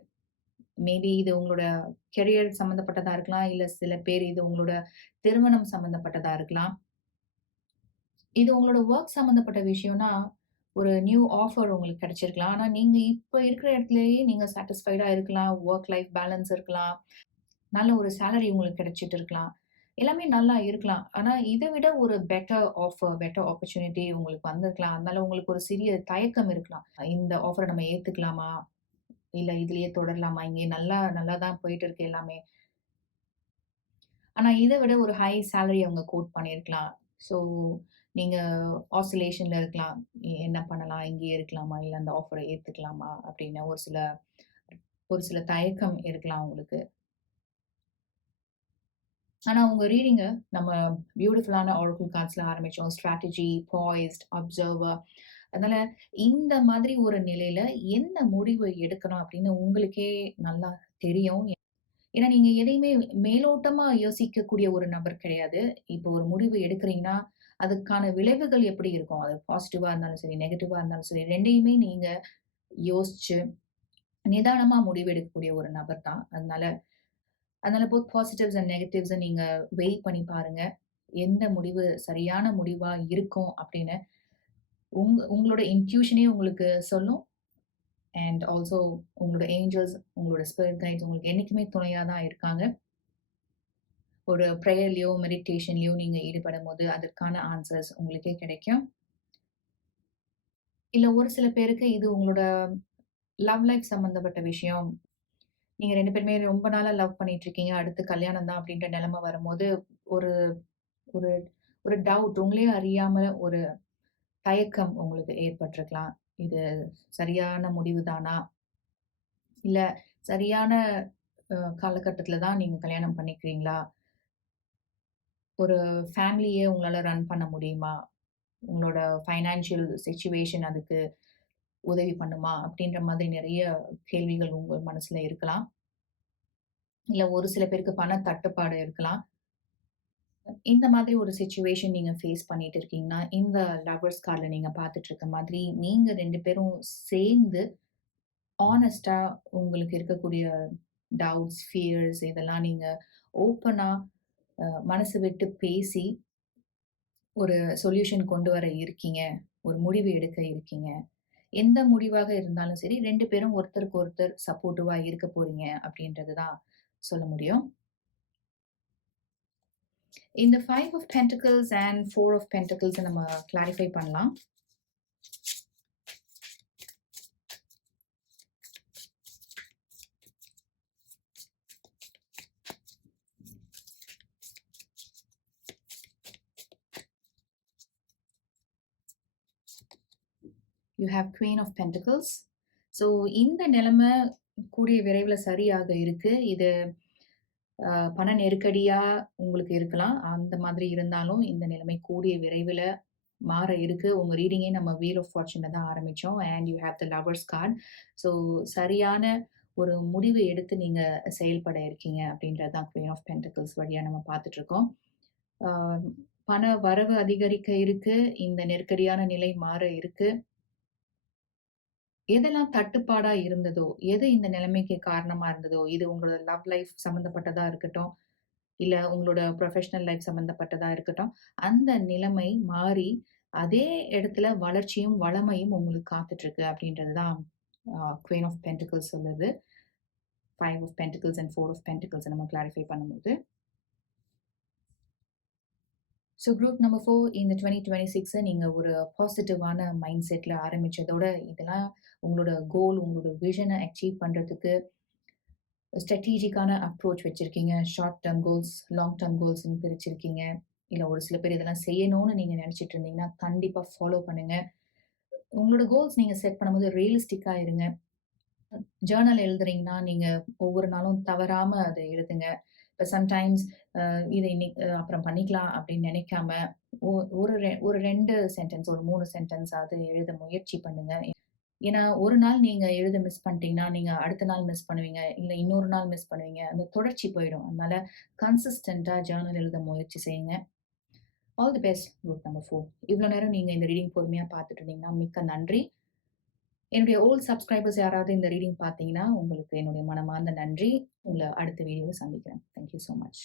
மேபி இது உங்களோட கெரியர் சம்மந்தப்பட்டதா இருக்கலாம், இல்ல சில பேர் இது உங்களோட திருமணம் சம்மந்தப்பட்டதா இருக்கலாம். இது உங்களோட வொர்க் சம்மந்தப்பட்ட விஷயம்னா, ஒரு நியூ ஆஃபர் உங்களுக்கு கிடைச்சிருக்கலாம். ஆனா நீங்க இப்ப இருக்கிற இடத்துலயே நீங்க சாட்டிஸ்ஃபைடா இருக்கலாம். வொர்க் லைஃப் பேலன்ஸ் இருக்கலாம். நல்ல ஒரு சேலரி உங்களுக்கு கிடைச்சிட்டு இருக்கலாம். எல்லாமே நல்லா இருக்கலாம். ஆனா இத விட ஒரு பெட்டர் ஆஃபர், பெட்டர் ஆப்பர்ச்சுனிட்டி உங்களுக்கு வந்திருக்கலாம். அதனால உங்களுக்கு ஒரு சிறிய தயக்கம் இருக்கலாம். இந்த ஆஃபர நம்ம ஏத்துக்கலாமா? இல்ல இதுலயே தொடரலாமா? இங்கே நல்லா நல்லா தான் போயிட்டு இருக்கு எல்லாமே. ஆனா இத விட ஒரு ஹை சேலரி அவங்க கோட் பண்ணியிருக்கலாம். ஸோ நீங்க ஆசிலேஷன்ல இருக்கலாம். என்ன பண்ணலாம்? இங்கேயே இருக்கலாமா? இல்ல அந்த ஆஃபர ஏத்துக்கலாமா? அப்படின்னு ஒரு சில தயக்கம் இருக்கலாம் உங்களுக்கு. ஆனா உங்க ரீடிங்க நம்ம பியூட்டிஃபுல்லான ஆரக்கிள் கார்ட்ஸ்ல ஆரம்பிச்சோம். Strategy, பாய்ஸ்ட், observer. அதனால இந்த மாதிரி ஒரு நிலையில என்ன முடிவு எடுக்கணும் அப்படின்னு உங்களுக்கே நல்லா தெரியும். ஏன்னா நீங்க எதையுமே மேலோட்டமா யோசிக்கக்கூடிய ஒரு நபர் கிடையாது. இப்போ ஒரு முடிவு எடுக்கிறீங்கன்னா, அதுக்கான விளைவுகள் எப்படி இருக்கும்? அது பாசிட்டிவா இருந்தாலும் சரி, நெகட்டிவா இருந்தாலும் சரி, 2யுமே நீங்க யோசிச்சு நிதானமா முடிவு எடுக்கக்கூடிய ஒரு நபர் தான். அதனால அதனால போத் பாசிட்டிவ்ஸ் அண்ட் நெகட்டிவ்ஸ நீங்க வெயிட் பண்ணி பாருங்க. எந்த முடிவு சரியான முடிவா இருக்கும் அப்படின்னு உங்களோட இன்ட்யூஷனே உங்களுக்கு சொல்லும். அண்ட் ஆல்சோ உங்களோட ஏஞ்சல்ஸ், உங்களோட ஸ்பிரிட் கைட்ஸ் உங்களுக்கு என்னைக்குமே துணையா தான் இருக்காங்க. ஒரு ப்ரேயர்லயோ, மெடிடேஷன்லயோ நீங்க ஈடுபடும்போது அதற்கான ஆன்சர்ஸ் உங்களுக்கே கிடைக்கும். இல்ல ஒரு சில பேருக்கு இது உங்களோட லவ் லைஃப் சம்மந்தப்பட்ட விஷயம். நீங்க 2 பேருமே ரொம்ப நாளா லவ் பண்ணிட்டு இருக்கீங்க. அடுத்து கல்யாணம் தான் அப்படின்ற நிலைமை வரும்போது, ஒரு ஒரு ஒரு டவுட் உங்களையே அறியாம ஒரு தயக்கம் உங்களுக்கு ஏற்பட்டிருக்கலாம். இது சரியான முடிவு தானா? இல்ல சரியான காலகட்டத்தில தான் நீங்க கல்யாணம் பண்ணிக்கிறீங்களா? ஒரு ஃபேமிலிய உங்களால ரன் பண்ண முடியுமா? உங்களோட ஃபைனான்ஷியல் சிச்சுவேஷன் அதுக்கு உதவி பண்ணுமா? அப்படின்ற மாதிரி நெறைய கேள்விகள் உங்க மனசுல இருக்கலாம். இல்ல ஒரு சில பேருக்கு பண தட்டுப்பாடு இருக்கலாம். இந்த மாதிரி ஒரு சிச்சுவேஷன் நீங்க ஃபேஸ் பண்ணிட்டு இருக்கீங்கன்னா, இந்த லவர்ஸ் கார்ட்ல நீங்க பார்த்துட்டு இருக்க மாதிரி, நீங்க 2 பேரும் சேர்ந்து ஹானஸ்ட்டா உங்களுக்கு இருக்கக்கூடிய டவுட்ஸ், ஃபியர்ஸ் இதெல்லாம் நீங்க ஓப்பனா மனசு விட்டு பேசி ஒரு சொல்யூஷன் கொண்டு வர இருக்கீங்க. ஒரு முடிவு எடுக்க இருக்கீங்க. எந்த முடிவாக இருந்தாலும் சரி 2 பேரும் ஒருத்தருக்கு ஒருத்தர் சப்போர்ட்டிவா இருக்க போறீங்க அப்படின்றது தான் சொல்ல முடியும். இந்த 5 of pentacles and 4 of pentacles நம்ம கிளாரிஃபை பண்ணலாம். You have queen of pentacles. So இந்த நிலைமை கூடிய விரைவில சரியாக இருக்கு. இது பண நெருக்கடியா உங்களுக்கு இருக்கலாம். அந்த மாதிரி இருந்தாலும் இந்த நிலைமை கூடிய விரைவில மாற இருக்கு. உங்க ரீடிங்கே நம்ம வீல் ஆஃப் ஃபார்ச்சூன்ல தான் ஆரம்பிச்சோம். And you have the lovers card. So சரியான ஒரு முடிவு எடுத்து நீங்க செயல்பட இருக்கீங்க அப்படின்றது தான் குவீன் ஆஃப் பென்டிகிள்ஸ் வழியா நம்ம பார்த்துட்டு இருக்கோம். ஆ பண வரவு அதிகரிக்க இருக்கு. இந்த நெருக்கடியான நிலை மாற இருக்கு. எதெல்லாம் தட்டுப்பாடா இருந்ததோ, எது இந்த நிலைமைக்கு காரணமா இருந்ததோ, இது உங்களோட லவ் லைஃப் சம்மந்தப்பட்டதா இருக்கட்டும், இல்ல உங்களோட ப்ரொஃபஷனல் லைஃப் சம்மந்தப்பட்டதா இருக்கட்டும், அந்த நிலைமை மாறி, அதே இடத்துல வளர்ச்சியும், வளமையும் உங்களுக்கு காத்துட்ருக்கு அப்படின்றது தான் குவீன் ஆஃப் பென்டிகிள்ஸ் சொல்லுது. 5 of pentacles and 4 of pentacles நம்ம கிளாரிஃபை பண்ணும்போது. ஸோ குரூப் நம்பர் 4 இந்த 2026 நீங்க ஒரு பாசிட்டிவான மைண்ட் செட்ல ஆரம்பிச்சதோட, இதெல்லாம் உங்களோட கோல், உங்களோட விஷன அச்சீவ் பண்றதுக்கு ஸ்ட்ராட்டஜிக்கான அப்ரோச் வச்சிருக்கீங்க. Short term goals, long term கோல்ஸ்ன்னு பிரிச்சிருக்கீங்க. இல்ல ஒரு சில பேர் இதெல்லாம் செய்யணும்னு நீங்க நெனச்சிட்டு இருந்தீங்கன்னா, கண்டிப்பா ஃபாலோ பண்ணுங்க. உங்களோட கோல்ஸ் நீங்க செட் பண்ணும்போது ரியலிஸ்டிக்கா இருங்க. ஜர்னல் எழுதுறீங்கன்னா, நீங்க ஒவ்வொரு நாளும் தவறாம அத எழுதுங்க. இப்ப சம்டைம்ஸ் இத அப்புறம் பண்ணிக்கலாம் அப்படின்னு நினைக்காம, ஒ ஒரு 2 சென்டென்ஸ், ஒரு 3 சென்டென்ஸாவது எழுத முயற்சி பண்ணுங்க. ஏன்னா, ஒரு நாள் நீங்க எழுத மிஸ் பண்ணிட்டீங்கன்னா, நீங்க அடுத்த நாள் மிஸ் பண்ணுவீங்க. இல்ல இன்னொரு நாள் மிஸ் பண்ணுவீங்க. அந்த தொடர்ச்சி போயிடும். அதனால கன்சிஸ்டன்ட்டா ஜர்னல் எழுத முயற்சி செய்யுங்க. All the best group number 4. இவ்வளோ நேரம் நீங்க இந்த ரீடிங் பொறுமையா பார்த்துட்டு இருந்தீங்கன்னா, மிக்க நன்றி. என்னுடைய ஓல்ட் சப்ஸ்கிரைபர்ஸ் யாராவது இந்த ரீடிங் பார்த்தீங்கன்னா, உங்களுக்கு என்னுடைய மனமார்ந்த நன்றி. உங்கள அடுத்த வீடியோல சந்திக்கிறேன். Thank you so much.